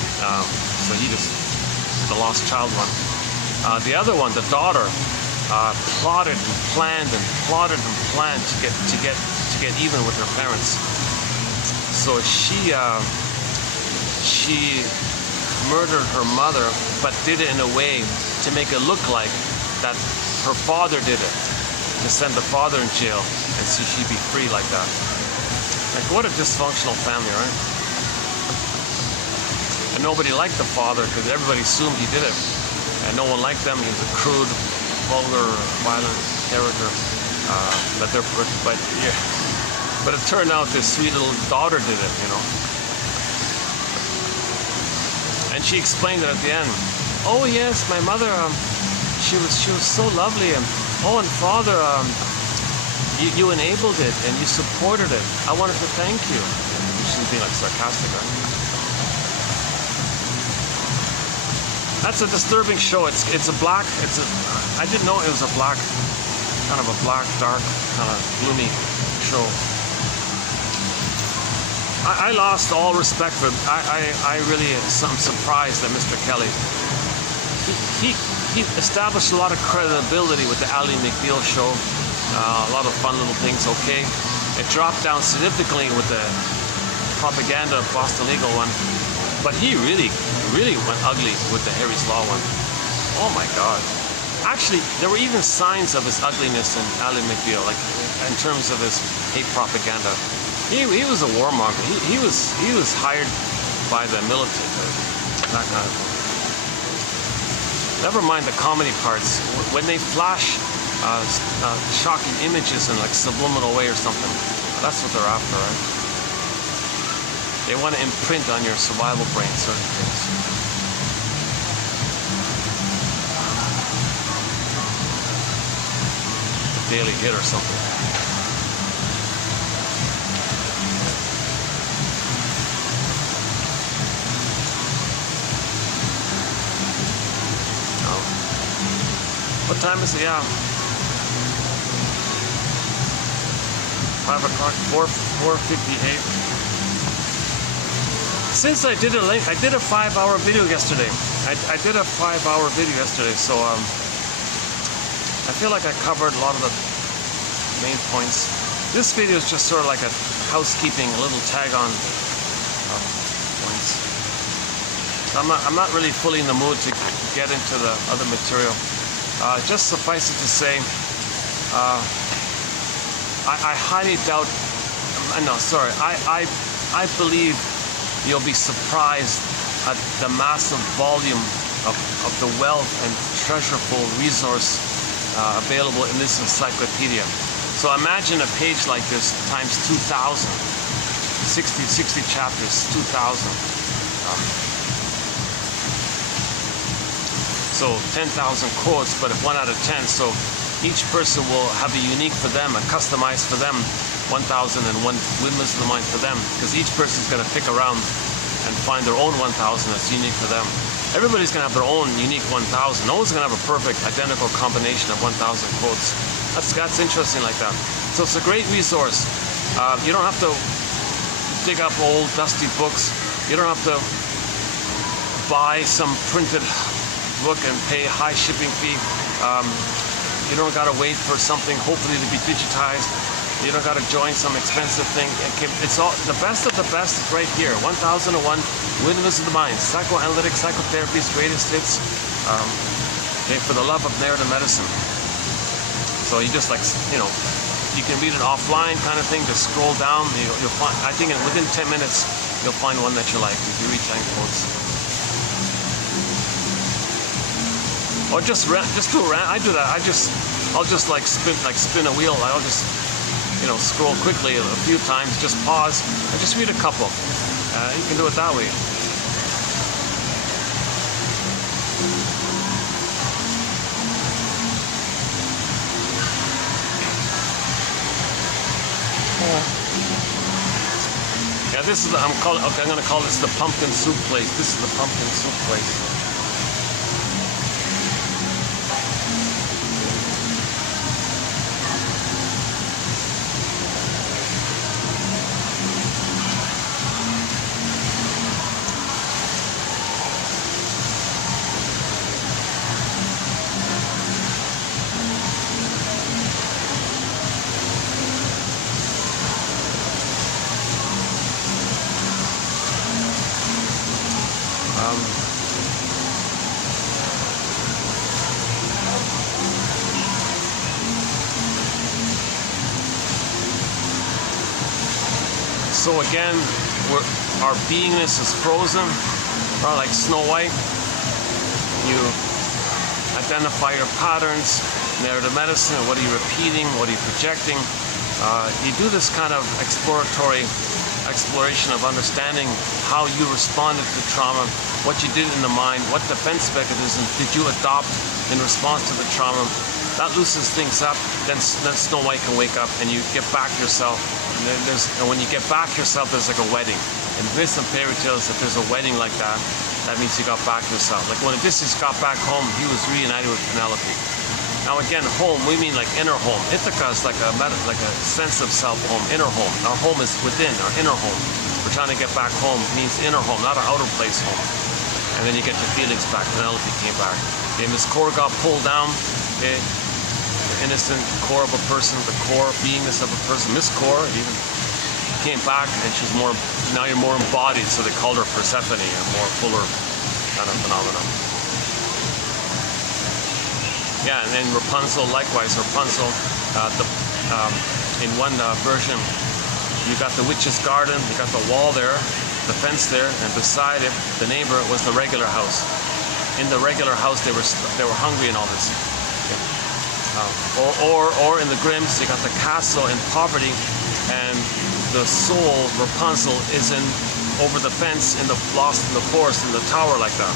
So he just, the lost child one. The other one, the daughter, plotted and planned to get even with her parents. So she murdered her mother, but did it in a way to make it look like that her father did it, to send the father in jail and see she'd be free like that. Like, what a dysfunctional family, right? And nobody liked the father because everybody assumed he did it, and no one liked them. He was a crude, vulgar, violent character. But it turned out this sweet little daughter did it, you know. And she explained it at the end. Oh yes, my mother, she was so lovely, and oh, and father, you enabled it and you supported it. I wanted to thank you. She's being like sarcastic, right? That's a disturbing show. I didn't know it was a black, kind of a black, dark, kind of gloomy show. I lost all respect for. I really am surprised that Mr. Kelly. He established a lot of credibility with the Ally McBeal show. A lot of fun little things. Okay, it dropped down significantly with the propaganda Boston Legal one, but he really went ugly with the Harry's Law one. Oh my God! Actually, there were even signs of his ugliness in Ally McBeal, like in terms of his hate propaganda. He was a warmonger. He was hired by the military, that kind of thing. Never mind the comedy parts. When they flash shocking images in like subliminal way or something, that's what they're after, right? They want to imprint on your survival brain certain things. The Daily Hit or something. What time is it? Yeah. 5 o'clock, 4:58. Since I did a 5-hour video yesterday. I did a 5-hour video yesterday, so I feel like I covered a lot of the main points. This video is just sort of like a housekeeping, a little tag on points. I'm not really fully in the mood to get into the other material. Just suffice it to say, I highly doubt. No, sorry. I believe you'll be surprised at the massive volume of the wealth and treasureful resource available in this encyclopedia. So imagine a page like this times 2,000, 60 chapters, 2,000. So 10,000 quotes, but if 1 out of 10, so each person will have a unique for them, a customized for them, 1,001 Windmills of the mind for them, because each person's going to pick around and find their own 1,000 that's unique to them. Everybody's going to have their own unique 1,000. No one's going to have a perfect, identical combination of 1,000 quotes. That's interesting like that. So it's a great resource. You don't have to dig up old, dusty books. You don't have to buy some printed book and pay a high shipping fee. You don't got to wait for something, hopefully, to be digitized. You don't got to join some expensive thing. It's all the best of the best is right here. 1001 Windmills of the Mind, psychoanalytic psychotherapy's greatest hits. For the love of narrative medicine. So you just you can read it offline, kind of thing. Just scroll down. You'll find. I think within 10 minutes you'll find one that you like if you read 10 quotes. Or just do a rant. I do that. I'll just spin a wheel. I'll just scroll quickly a few times, just pause, and just read a couple. You can do it that way. Yeah, this is I'm going to call this the pumpkin soup place. This is the pumpkin soup place. So again, our beingness is frozen, or like Snow White. You identify your patterns, narrative medicine, what are you repeating, what are you projecting. You do this kind of exploration of understanding how you responded to trauma, what you did in the mind, what defense mechanism did you adopt in response to the trauma. That loosens things up, then Snow White can wake up and you get back yourself. And when you get back yourself, there's like a wedding. And there's some fairy tales that there's a wedding like that. That means you got back yourself. Like when Odysseus got back home, he was reunited with Penelope. Now again, home, we mean like inner home. Ithaca is like a sense of self-home, inner home. Our home is within, our inner home. We're trying to get back home means inner home, not an outer place home. And then you get to Felix back, Penelope came back. Okay, Miss Core got pulled down. Okay. Innocent core of a person, the core beingness of a person. Miss Core even came back, and she's more. Now you're more embodied, so they called her Persephone, a more fuller kind of phenomenon. Yeah, and then Rapunzel, likewise. Rapunzel, in one version, you got the witch's garden, you got the wall there, the fence there, and beside it, the neighbor was the regular house. In the regular house, they were hungry and all this. Or in the Grimms, you got the castle in poverty, and the soul Rapunzel is over the fence lost in the forest in the tower like that.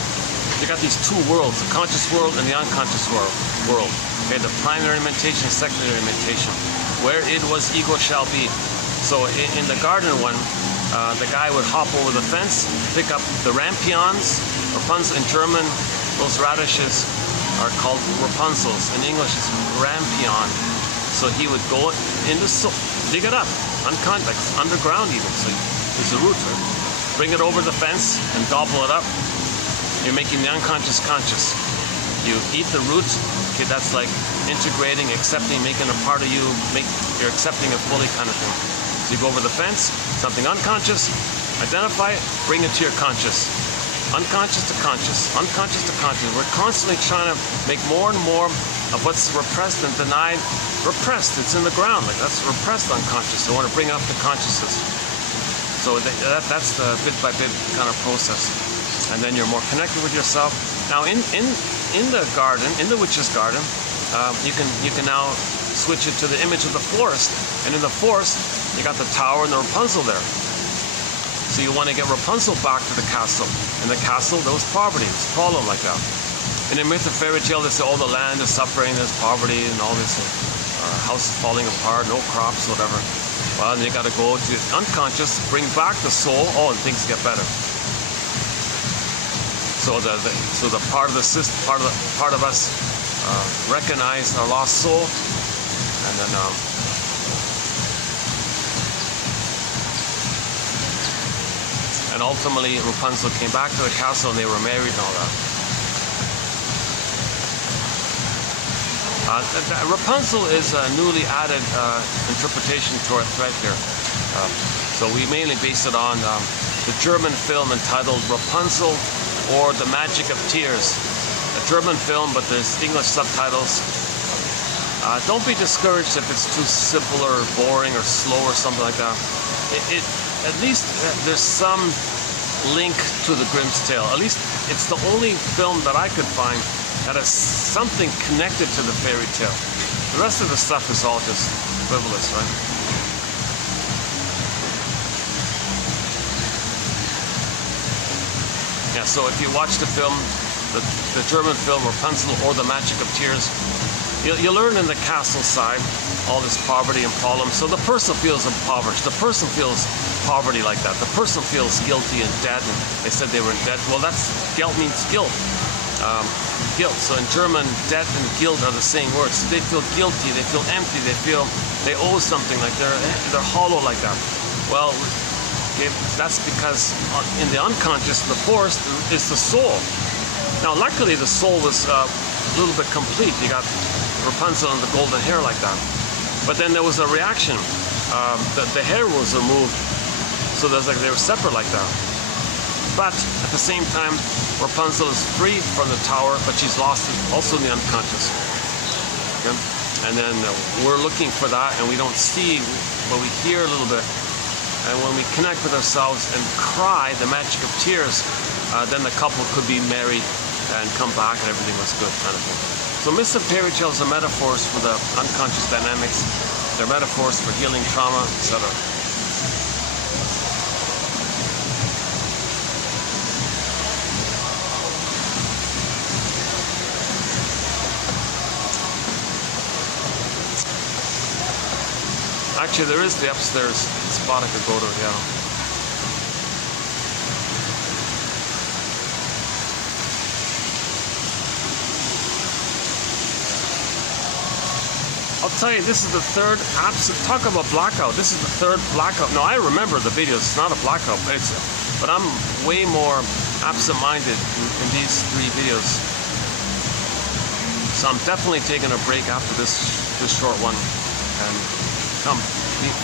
You got these two worlds, the conscious world and the unconscious world. Okay, the primary mentation, secondary mentation. Where it was, ego shall be. So in the garden one, the guy would hop over the fence, pick up the rampions. Rapunzel in German, those radishes are called Rapunzels. In English, it's rampion. So he would go in the soil, dig it up, underground even. So there's a root, right? Bring it over the fence and gobble it up. You're making the unconscious conscious. You eat the root. Okay, that's like integrating, accepting, making a part of you. You're accepting it fully, kind of thing. So you go over the fence, something unconscious, identify it, bring it to your conscious. Unconscious to conscious, unconscious to conscious. We're constantly trying to make more and more of what's repressed and denied repressed. It's in the ground, like that's repressed unconscious. So we want to bring up the consciousness. So that's the bit by bit kind of process. And then you're more connected with yourself. Now in the garden, in the witch's garden, you can now switch it to the image of the forest. And in the forest, you got the tower and the Rapunzel there. So you want to get Rapunzel back to the castle. In the castle, there was poverty. It's a problem like that. In a myth or fairy tale, they say, oh, the land is suffering, there's poverty and all this. House is falling apart, no crops, whatever. Well, then you got to go to the unconscious, bring back the soul. Oh, and things get better. So the part of the system, part of us recognize our lost soul, and then ultimately Rapunzel came back to the castle and they were married and all that. Rapunzel is a newly added interpretation to our thread here. So we mainly base it on the German film entitled Rapunzel or The Magic of Tears. A German film, but there's English subtitles. Don't be discouraged if it's too simple or boring or slow or something like that. At least there's some link to the Grimm's tale. At least it's the only film that I could find that has something connected to the fairy tale. The rest of the stuff is all just frivolous, right? Yeah, so if you watch the film, the German film Rapunzel or The Magic of Tears, you learn in the castle side all this poverty and problems. So the person feels impoverished. The person feels poverty like that. The person feels guilty and debt, and they said they were in debt. Well, guilt means guilt. Guilt. So in German, debt and guilt are the same words. So they feel guilty, they feel empty, they feel they owe something, like they're hollow like that. Well, that's because in the unconscious, the forest is the soul. Now, luckily, the soul was a little bit complete. You got Rapunzel and the golden hair like that. But then there was a reaction. The hair was removed, so there's like they were separate like that. But at the same time, Rapunzel is free from the tower, but she's lost also in the unconscious. Okay? And then we're looking for that, and we don't see, but we hear a little bit. And when we connect with ourselves and cry the magic of tears, then the couple could be married and come back and everything was good, kind of thing. So myths and fairy tales are metaphors for the unconscious dynamics. They're metaphors for healing trauma, etc. Actually, there is the upstairs spot I could go to, yeah. I'll tell you, this is the third talk about blackout. This is the third blackout. No, I remember the videos. It's not a blackout, but I'm way more absent-minded in these 3 videos. So I'm definitely taking a break after this short one and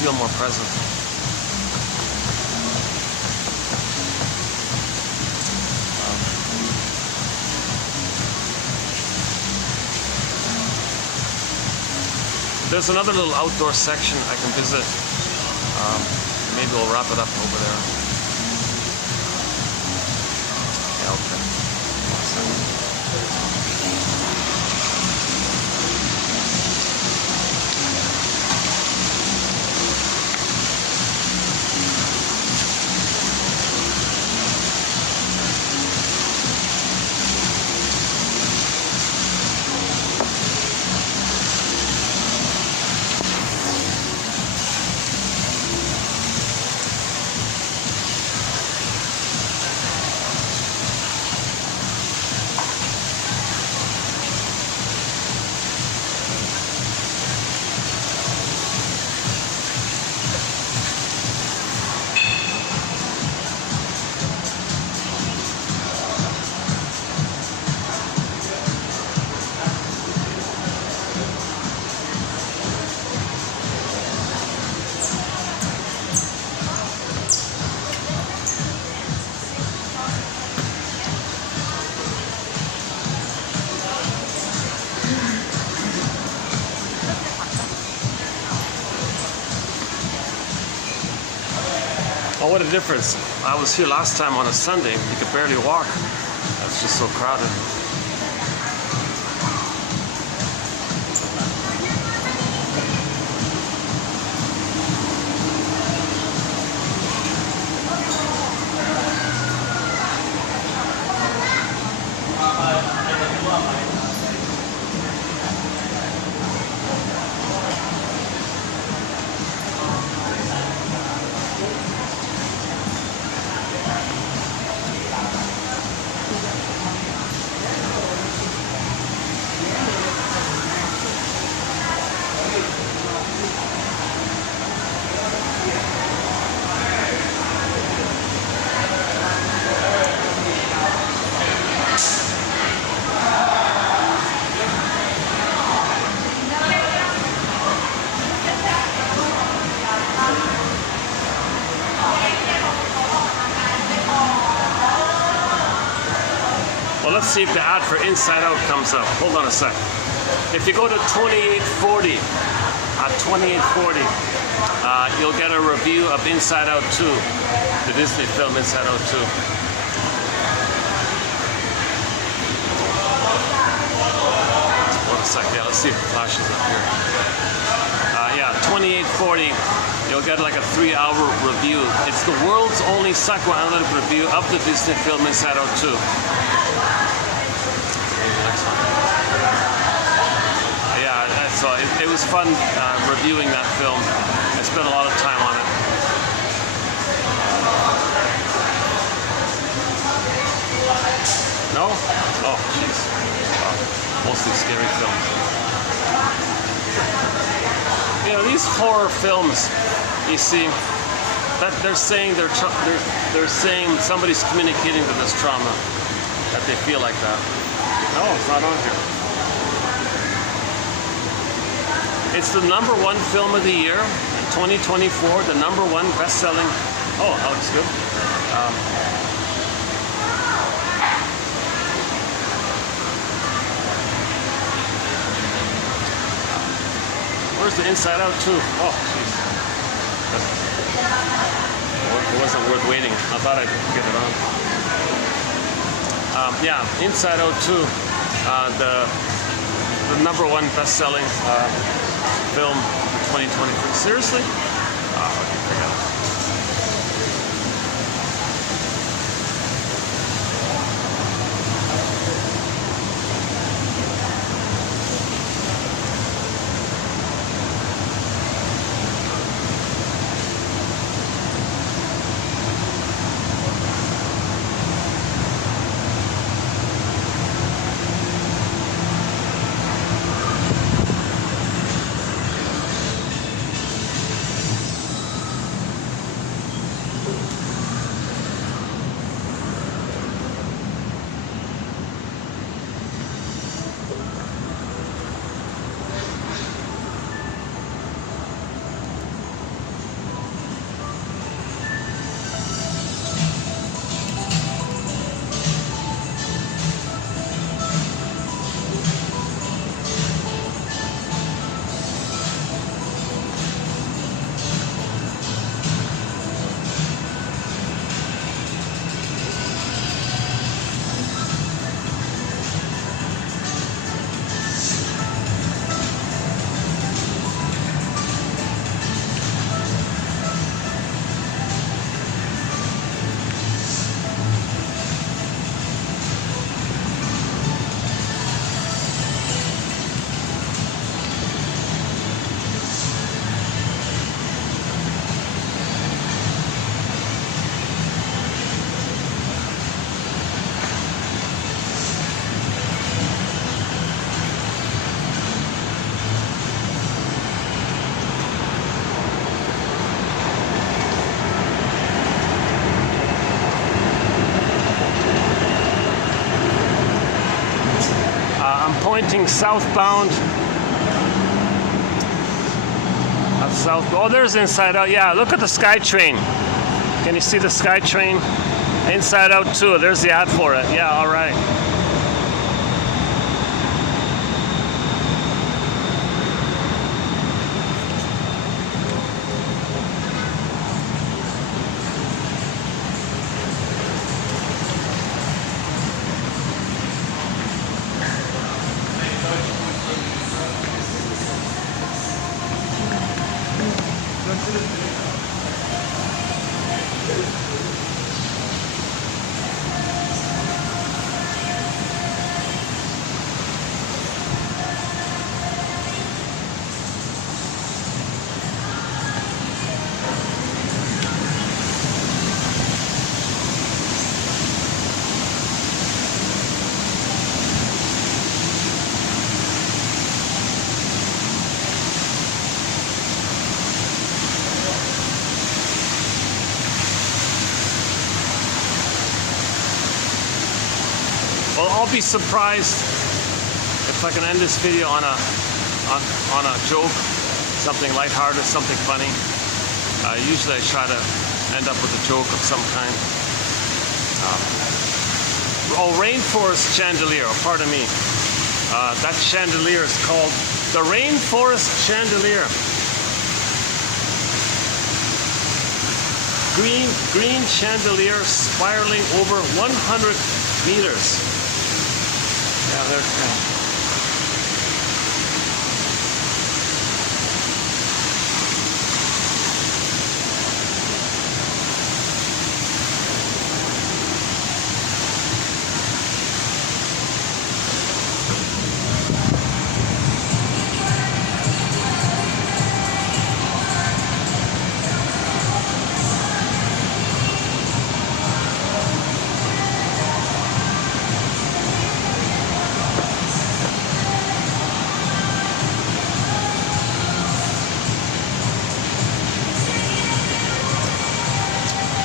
feel more present. There's another little outdoor section I can visit. Maybe we'll wrap it up over there. Yeah, okay. Oh, what a difference. I was here last time on a Sunday. You could barely walk. It's just so crowded. see if the ad for Inside Out comes up. Hold on a sec. If you go to 2840, 2840, you'll get a review of Inside Out 2, the Disney film Inside Out 2. Hold on a sec. Yeah, let's see if it flashes up here. Yeah, 2840. You'll get like a 3-hour review. It's the world's only psychoanalytic review of the Disney film Inside Out 2. Yeah, so it was fun reviewing that film. I spent a lot of time on it. No? Oh, jeez. Mostly scary films. You know, these horror films, you see, that they're saying they're saying somebody's communicating to this trauma, that they feel like that. No, it's not on here. It's the #1 film of the year in 2024, the #1 best-selling. Oh, that looks good. Where's the Inside Out 2? Oh, jeez. It wasn't worth waiting. I thought I'd get it on. Yeah, Inside Out 2, the #1 best-selling film for 2023. Seriously? Oh, forget it. Pointing southbound. Oh, there's Inside Out. Yeah, look at the SkyTrain. Can you see the SkyTrain? Inside Out 2. There's the ad for it. Yeah, all right. Well, I'll be surprised if I can end this video on a joke, something lighthearted, something funny. Usually I try to end up with a joke of some kind. rainforest chandelier. Pardon me. That chandelier is called the rainforest chandelier. Green chandelier spiraling over 100 meters. Yeah, there's.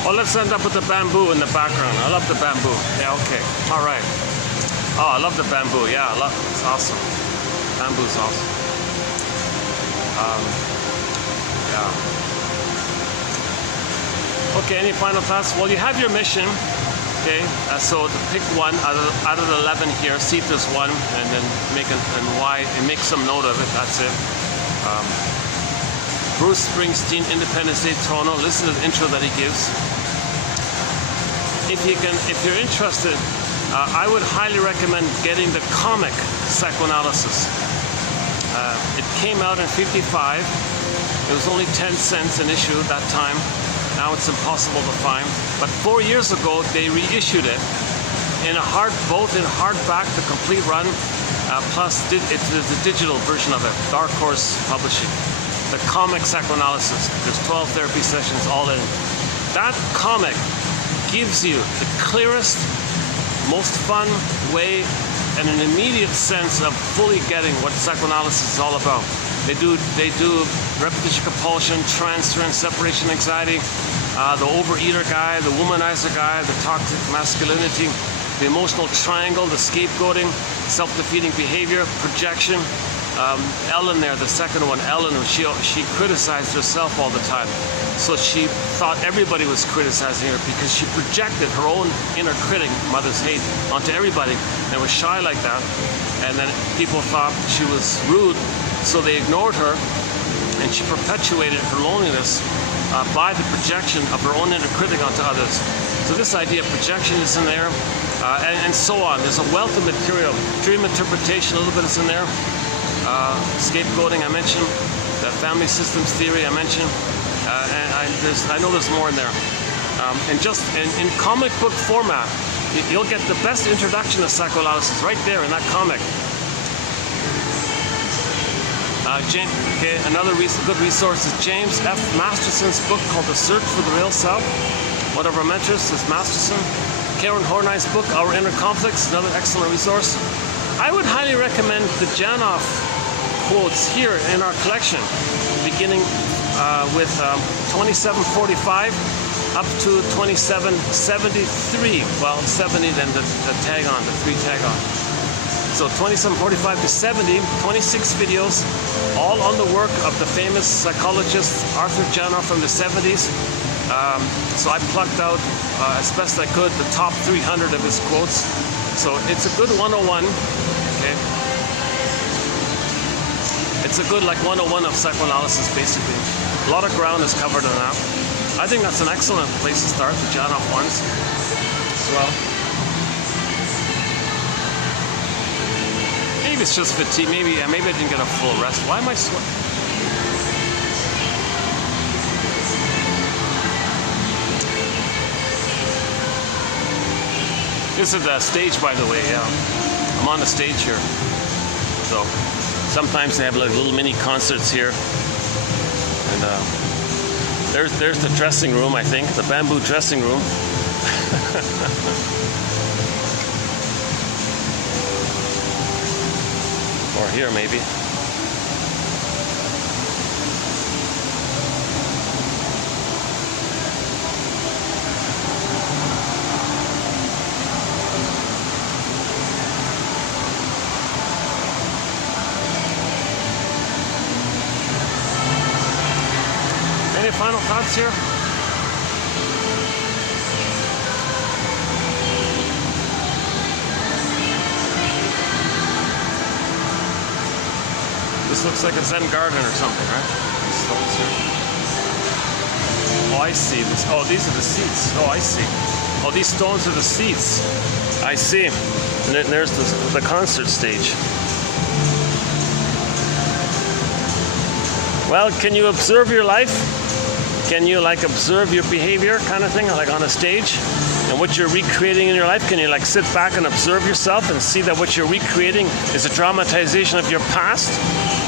Oh, let's end up with the bamboo in the background. I love the bamboo. Yeah, okay. All right. Oh, I love the bamboo. Yeah, it's awesome. Bamboo's awesome. Yeah. Okay, any final thoughts? Well, you have your mission. Okay, so to pick one out of the 11 here, see if there's one, and then make some note of it. That's it. Bruce Springsteen, Independence Day, Toronto. Listen to the intro that he gives. If you're interested, I would highly recommend getting the comic Psychoanalysis. It came out in '55. It was only 10 cents an issue at that time. Now it's impossible to find. But 4 years ago, they reissued it in both in hardback, the complete run, plus it's the digital version of it. Dark Horse Publishing. The comic Psychoanalysis. There's 12 therapy sessions all in. That comic gives you the clearest, most fun way and an immediate sense of fully getting what psychoanalysis is all about. They do repetition compulsion, transference, separation anxiety, the overeater guy, the womanizer guy, the toxic masculinity, the emotional triangle, the scapegoating, self-defeating behavior, projection. Ellen there, the second one, Ellen, she criticized herself all the time. So she thought everybody was criticizing her because she projected her own inner critic, mother's hate, onto everybody and was shy like that. And then people thought she was rude, so they ignored her, and she perpetuated her loneliness by the projection of her own inner critic onto others. So this idea of projection is in there, and so on. There's a wealth of material. Dream interpretation, a little bit is in there. Scapegoating, I mentioned. The family systems theory, I mentioned. And I know there's more in there. And just in comic book format, you'll get the best introduction to psychoanalysis right there in that comic. Another good resource is James F. Masterson's book called The Search for the Real Self. One of our mentors is Masterson. Karen Horney's book, Our Inner Conflicts, another excellent resource. I would highly recommend the Janoff quotes here in our collection, beginning with 2745 up to 2773. Well, 70 then the tag on, the 3 tag on. So 2745 to 70, 26 videos, all on the work of the famous psychologist Arthur Janoff from the 70s. So I plucked out, as best I could, the top 300 of his quotes. So it's a good 101, okay? It's a good, like, 101 of psychoanalysis, basically. A lot of ground is covered on that. I think that's an excellent place to start, the Janoff ones, as well. Maybe it's just fatigue. Maybe I didn't get a full rest. Why am I sweating? This is the stage, by the way. I'm on the stage here. So sometimes they have like little mini concerts here. And there's the dressing room, I think, the bamboo dressing room. Or here, maybe. Any final thoughts here? This looks like a Zen garden or something, right? These stones here. Oh, I see. Oh, these are the seats. Oh, I see. Oh, these stones are the seats. I see. And then there's the concert stage. Well, can you observe your life? Can you like observe your behavior kind of thing, like on a stage? And what you're recreating in your life? Can you like sit back and observe yourself and see that what you're recreating is a dramatization of your past?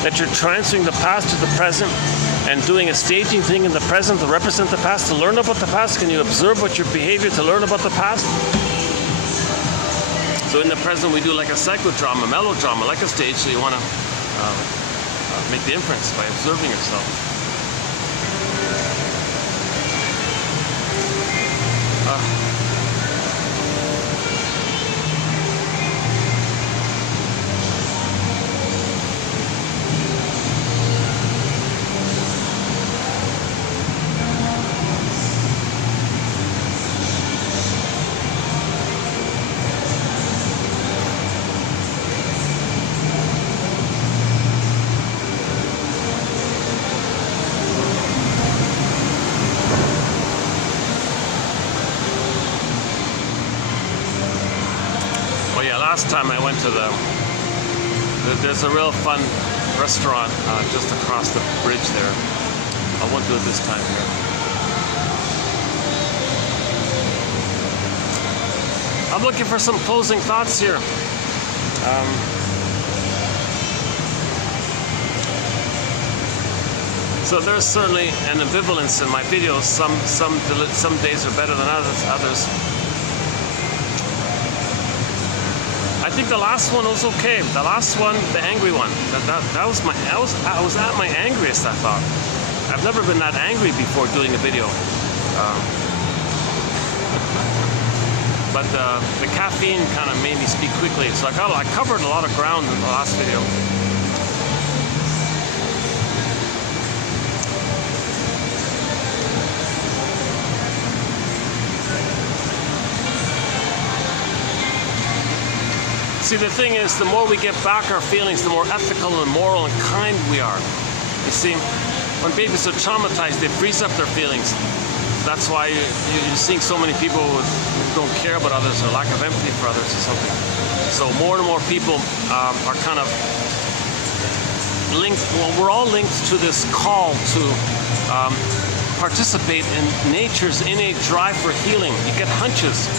That you're transferring the past to the present and doing a staging thing in the present to represent the past, to learn about the past? Can you observe what your behavior to learn about the past? So in the present we do like a psychodrama, melodrama, like a stage, so you want to make the inference by observing yourself. Last time I went to there's a real fun restaurant just across the bridge there. I won't do it this time here. I'm looking for some closing thoughts here. So there's certainly an ambivalence in my videos. Some days are better than others. I think the last one was okay. The last one, the angry one, I was at my angriest, I thought. I've never been that angry before doing a video. But the caffeine kind of made me speak quickly, so I covered a lot of ground in the last video. See, the thing is, the more we get back our feelings, the more ethical and moral and kind we are. You see, when babies are traumatized, they freeze up their feelings. That's why you're seeing so many people who don't care about others or lack of empathy for others or something. So more and more people are kind of linked. Well, we're all linked to this call to participate in nature's innate drive for healing. You get hunches,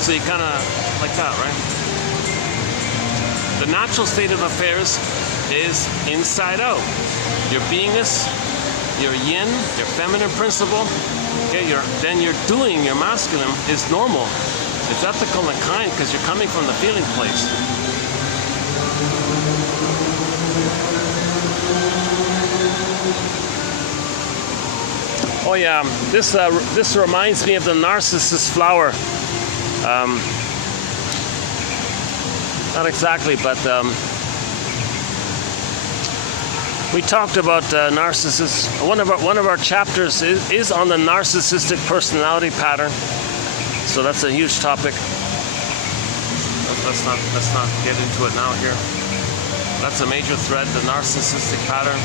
so you kind of like that, right? The natural state of affairs is inside out. Your beingness, your yin, your feminine principle, okay, then your doing, your masculine, is normal. It's ethical and kind because you're coming from the feeling place. Oh yeah, this reminds me of the narcissus flower. Not exactly, but we talked about narcissists. One of our chapters is on the narcissistic personality pattern. So that's a huge topic. Let's not get into it now here. That's a major thread, the narcissistic pattern.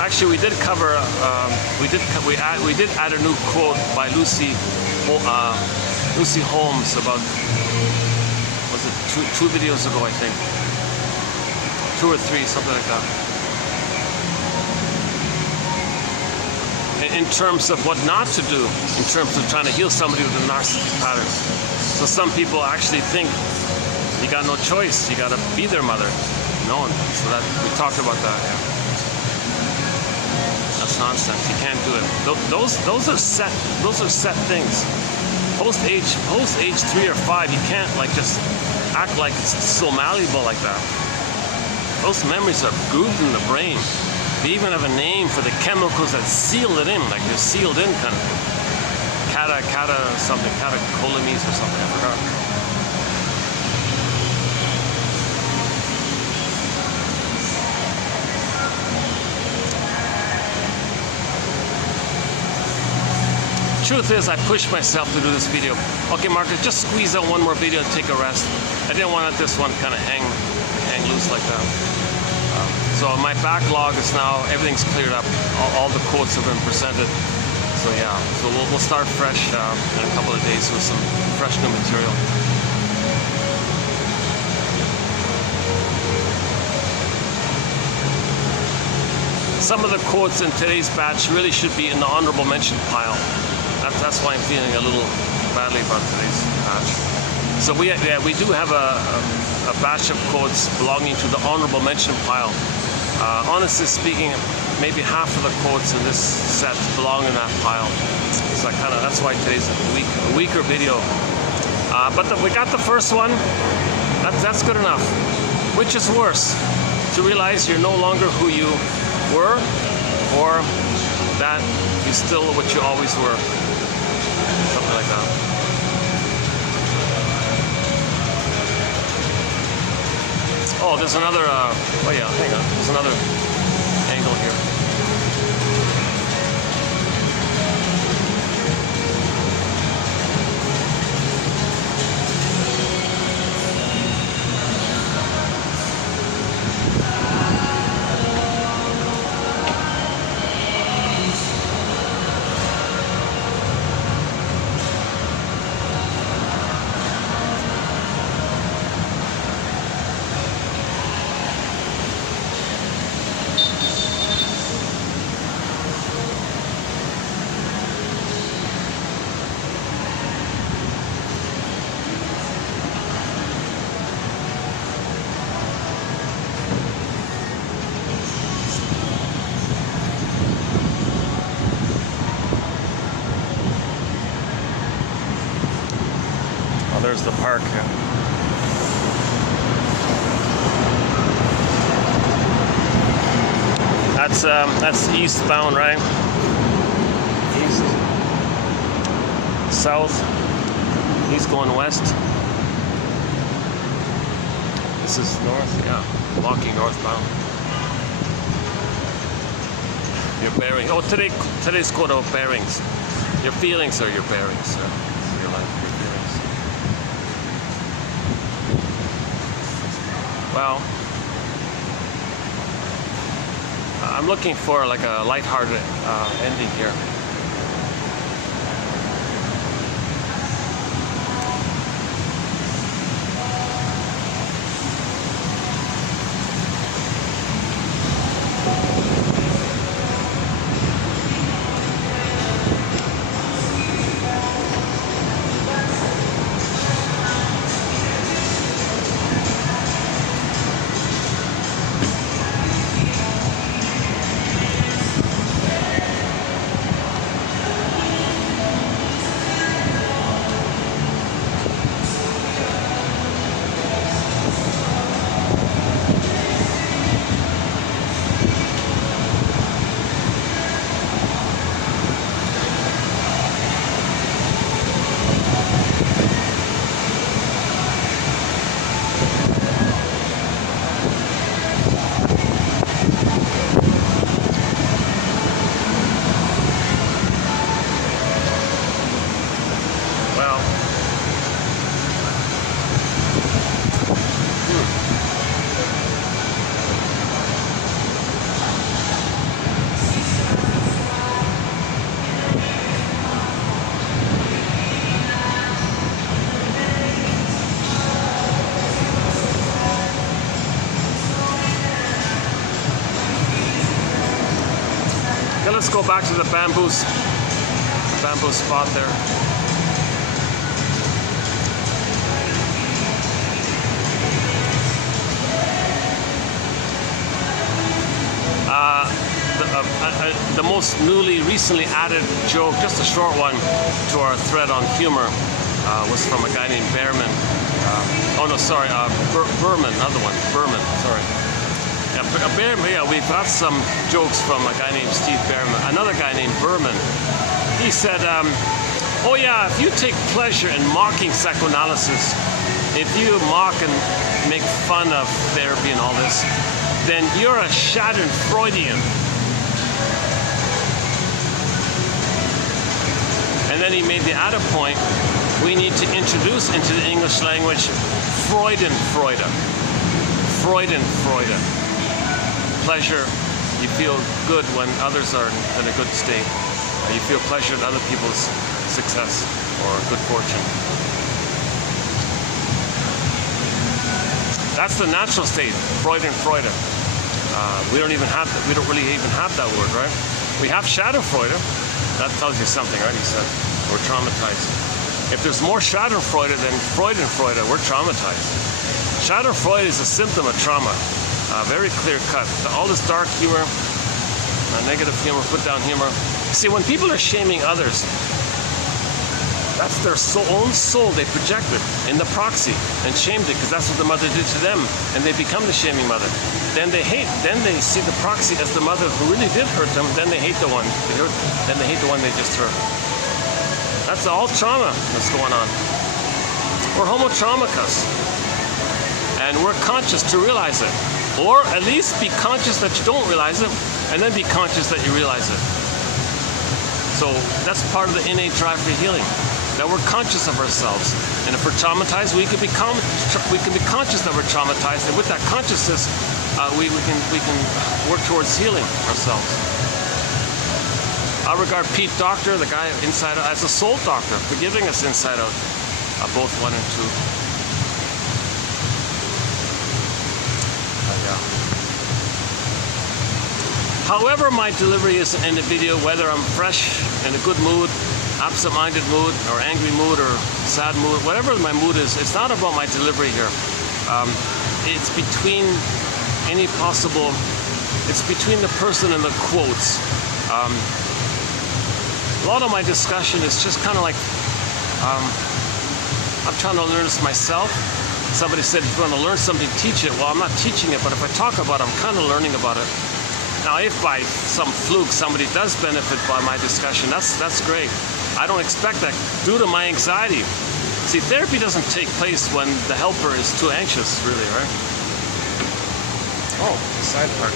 Actually, we did cover. We did add a new quote by Lucy Holmes about. Was it two videos ago, I think. 2 or 3, something like that. In terms of what not to do, in terms of trying to heal somebody with a narcissistic pattern. So some people actually think you got no choice, you got to be their mother. No, so that we talked about that. Yeah. That's nonsense. You can't do it. Those are set things. Post age 3 or 5, you can't like just act like it's so malleable like that. Those memories are glued in the brain. They even have a name for the chemicals that seal it in, like they're sealed in kind of. Catecholamines or something, I forgot. Truth is, I pushed myself to do this video. Okay, Marcus, just squeeze out one more video and take a rest. I didn't want this one kind of hang loose like that. So So my backlog is now, everything's cleared up. All the quotes have been presented. So yeah, so we'll start fresh in a couple of days with some fresh new material. Some of the quotes in today's batch really should be in the honorable mention pile. That's why I'm feeling a little badly about today's batch. So we do have a batch of quotes belonging to the honorable mention pile. Honestly speaking, maybe half of the quotes in this set belong in that pile. So that's why today's a weaker video. But we got the first one. That's good enough. Which is worse? To realize you're no longer who you were, or that you're still what you always were. Something like that. Oh, there's another, oh yeah, hang on, there's another angle here. There's the park. That's eastbound, right? East, south. He's going west. This is north. Yeah, walking northbound. Your bearing. Oh, today's quote about bearings. Your feelings are your bearings. Your life. Well, I'm looking for like a lighthearted ending here. Let's go back to the bamboo spot there. The most recently added joke, just a short one, to our thread on humor was from a guy named Berman. Berman, another one. Berman, sorry. Yeah, we've got some jokes from a guy named Steve Berman. Another guy named Berman. He said, oh yeah, if you take pleasure in mocking psychoanalysis, if you mock and make fun of therapy and all this, then you're a Schadenfreudian. And then he made the added point, we need to introduce into the English language Freudenfreude. Freudenfreude. pleasure, you feel good when others are in a good state. You feel pleasure at other people's success or good fortune. That's the natural state, Freud and Freude. We don't really even have that word, right? We have Schadenfreude. That tells you something, right? He said we're traumatized. If there's more Schadenfreude than Freud and Freude, we're traumatized. Schadenfreude is a symptom of trauma, very clear cut. All this dark humor, negative humor, put down humor. See, when people are shaming others, that's their own soul they projected in the proxy and shamed it because that's what the mother did to them, and they become the shaming mother. Then they see the proxy as the mother who really did hurt them. Then they hate the one they hurt. Then they hate the one they just hurt. That's all trauma that's going on. We're homotraumicus, and we're conscious to realize it, or at least be conscious that you don't realize it, and then be conscious that you realize it. So that's part of the innate drive for healing. That we're conscious of ourselves, and if we're traumatized, we can be conscious that we're traumatized, and with that consciousness, we can work towards healing ourselves. I regard Pete Doctor, the guy inside out, as a soul doctor, forgiving us inside out, both 1 and 2. Yeah. However my delivery is in the video, whether I'm fresh, in a good mood, absent-minded mood, or angry mood, or sad mood, whatever my mood is, it's not about my delivery here. It's between any possible, it's between the person and the quotes. A lot of my discussion is just kind of like, I'm trying to learn this myself. Somebody said, if you want to learn something, teach it. Well, I'm not teaching it, but if I talk about it, I'm kind of learning about it. Now, if by some fluke somebody does benefit by my discussion, that's great. I don't expect that due to my anxiety. See, therapy doesn't take place when the helper is too anxious, really, right? Oh, side part.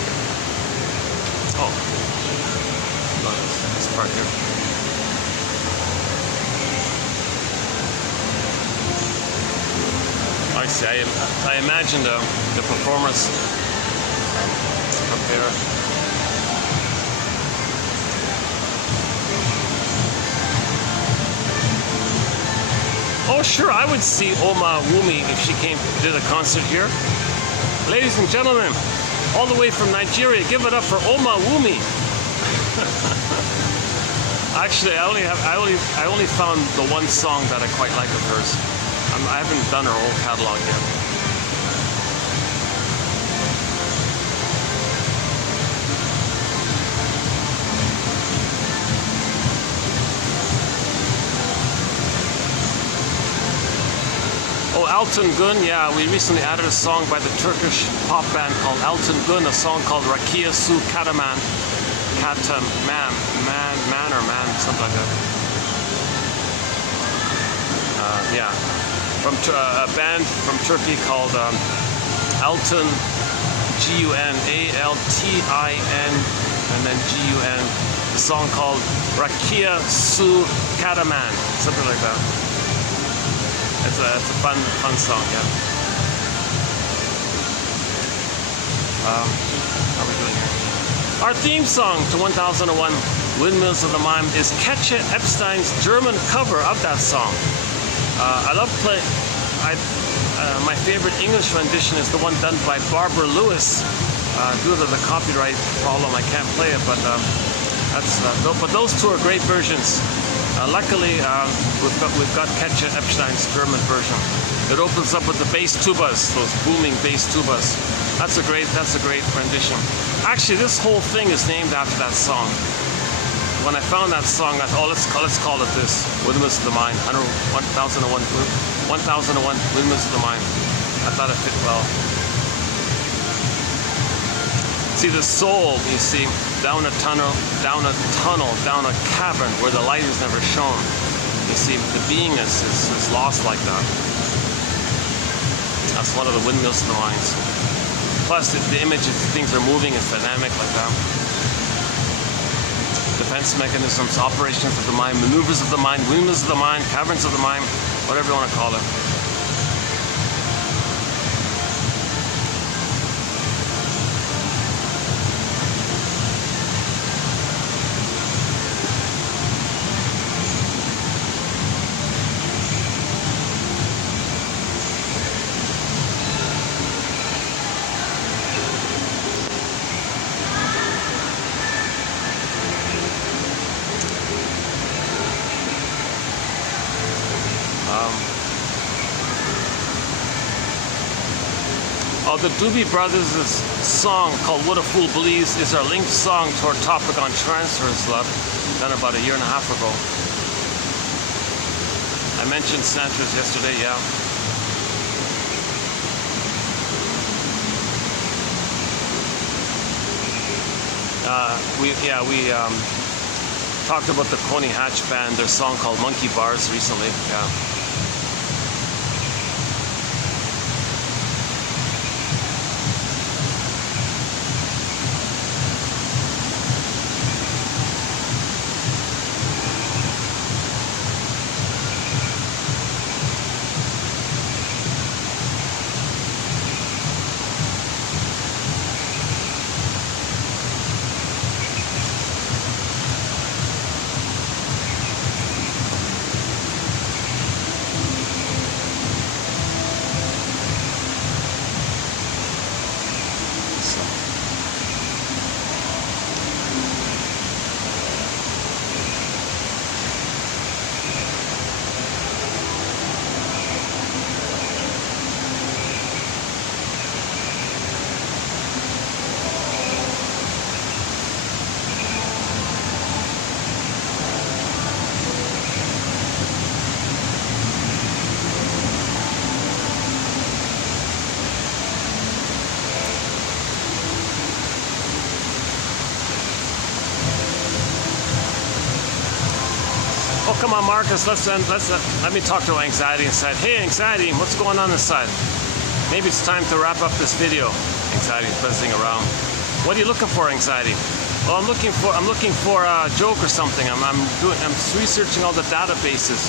Oh, this part here. I see. I imagine the performance up there. Oh, sure, I would see Oma Wumi if she did a concert here. Ladies and gentlemen, all the way from Nigeria, give it up for Oma Wumi. Actually, I only found the one song that I quite like of hers. I haven't done her whole catalog yet. Oh, Altın Gün, yeah, we recently added a song by the Turkish pop band called Altın Gün, a song called Rakia Su Kataman. Man, something like that. Yeah, from a band from Turkey called Altın, G-U-N, A-L-T-I-N, and then G-U-N. The song called Rakia Su Kataman, something like that. It's a fun song, yeah. How are we doing here? Our theme song to 1001 Windmills of the Mind is Katja Epstein's German cover of that song. I love playing. My favorite English rendition is the one done by Barbara Lewis. Due to the copyright problem, I can't play it, but but those two are great versions. Luckily, we've got Katja Epstein's German version. It opens up with the bass tubas, those booming bass tubas. That's a great rendition. Actually, this whole thing is named after that song. When I found that song, I thought, let's call it this: Windmills of the Mind. 1001 Windmills of the Mind. I thought it fit well. See, the soul, you see, down a tunnel, down a cavern where the light is never shown. You see, the beingness is lost like that. That's one of the windmills of the minds. Plus, the image, things are moving, it's dynamic like that. Defense mechanisms, operations of the mind, maneuvers of the mind, windmills of the mind, caverns of the mind, whatever you want to call it. Oh, the Doobie Brothers' song called What a Fool Believes is our linked song to our topic on transfers, love, done about a year and a half ago. I mentioned Santos yesterday, yeah. We talked about the Coney Hatch Band, their song called Monkey Bars recently, yeah. Oh, come on, Marcus, let me talk to anxiety inside. Hey, anxiety, what's going on inside? Maybe it's time to wrap up this video. Anxiety is buzzing around. What are you looking for, anxiety? Well, I'm looking for a joke or something. I'm researching all the databases.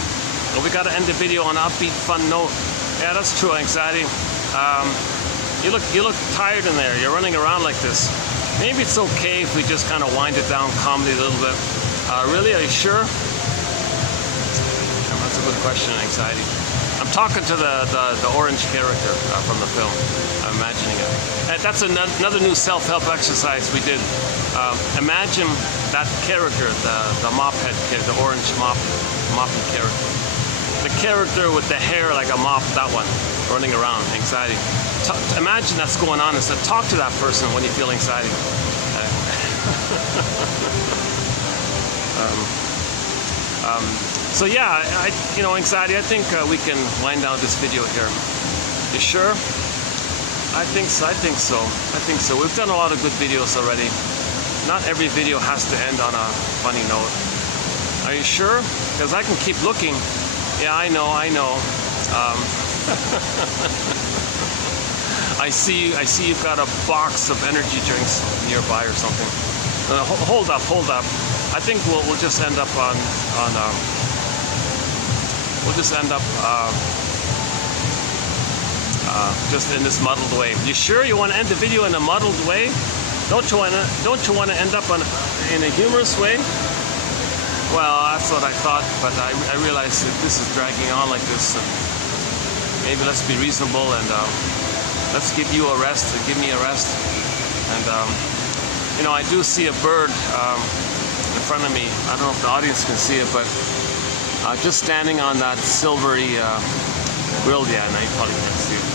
Well, we got to end the video on an upbeat, fun note. Yeah, that's true, anxiety. You look tired in there. You're running around like this. Maybe it's okay if we just kind of wind it down, comedy a little bit. Really, are you sure? That's a good question, anxiety. I'm talking to the orange character from the film. I'm imagining it. And that's another new self-help exercise we did. Imagine that character, the mop head kid, the orange moppy character. The character with the hair like a mop, that one, running around, anxiety. Imagine that's going on instead. Talk to that person when you feel anxiety. So yeah, anxiety, I think we can wind down this video here. You sure? I think so. We've done a lot of good videos already. Not every video has to end on a funny note. Are you sure? Because I can keep looking. Yeah, I know. I see you've got a box of energy drinks nearby or something. Hold up. I think we'll just end up on just in this muddled way. You sure you want to end the video in a muddled way? Don't you want to end up in a humorous way? Well, that's what I thought, but I realized that this is dragging on like this. And maybe let's be reasonable and let's give you a rest and give me a rest. And I do see a bird in front of me. I don't know if the audience can see it, but just standing on that silvery grill. Yeah, no, you probably can't see it.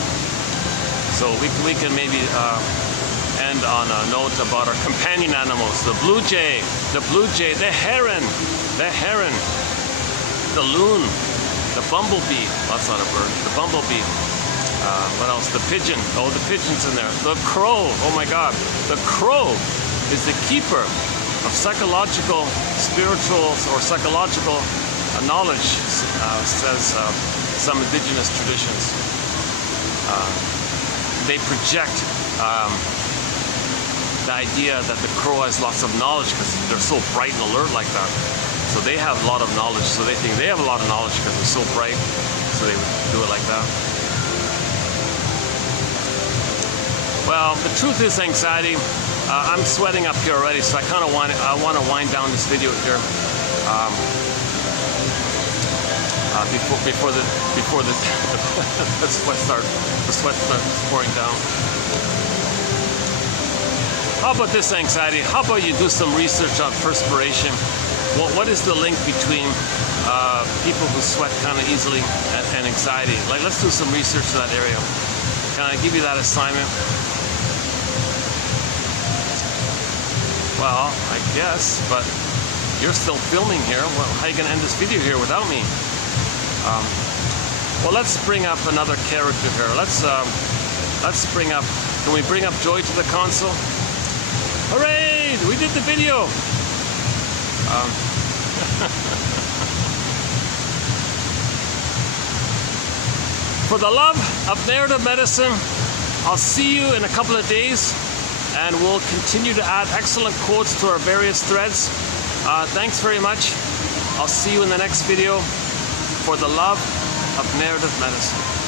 So we can maybe end on a note about our companion animals: the blue jay, the heron, the loon, the bumblebee. Oh, that's not a bird. The bumblebee. What else? The pigeon. Oh, the pigeon's in there. The crow. Oh my God. The crow is the keeper of psychological, spiritual, or psychological knowledge, says some indigenous traditions. They project the idea that the crow has lots of knowledge because they're so bright and alert like that. So they have a lot of knowledge. So they think they have a lot of knowledge because they're so bright. So they would do it like that. Well, the truth is, anxiety. I'm sweating up here already, so I kind of want to wind down this video here. Before the the sweat starts pouring down. How about this, anxiety? How about you do some research on perspiration? What is the link between people who sweat kind of easily and anxiety? Like, let's do some research in that area. I give you that assignment? Well, I guess, but you're still filming here. Well, how are you going to end this video here without me? Well, let's bring up another character here. Let's bring up. Can we bring up Joy to the console? Hooray! We did the video. For the love of narrative medicine, I'll see you in a couple of days, and we'll continue to add excellent quotes to our various threads. Thanks very much. I'll see you in the next video. For the love of narrative medicine.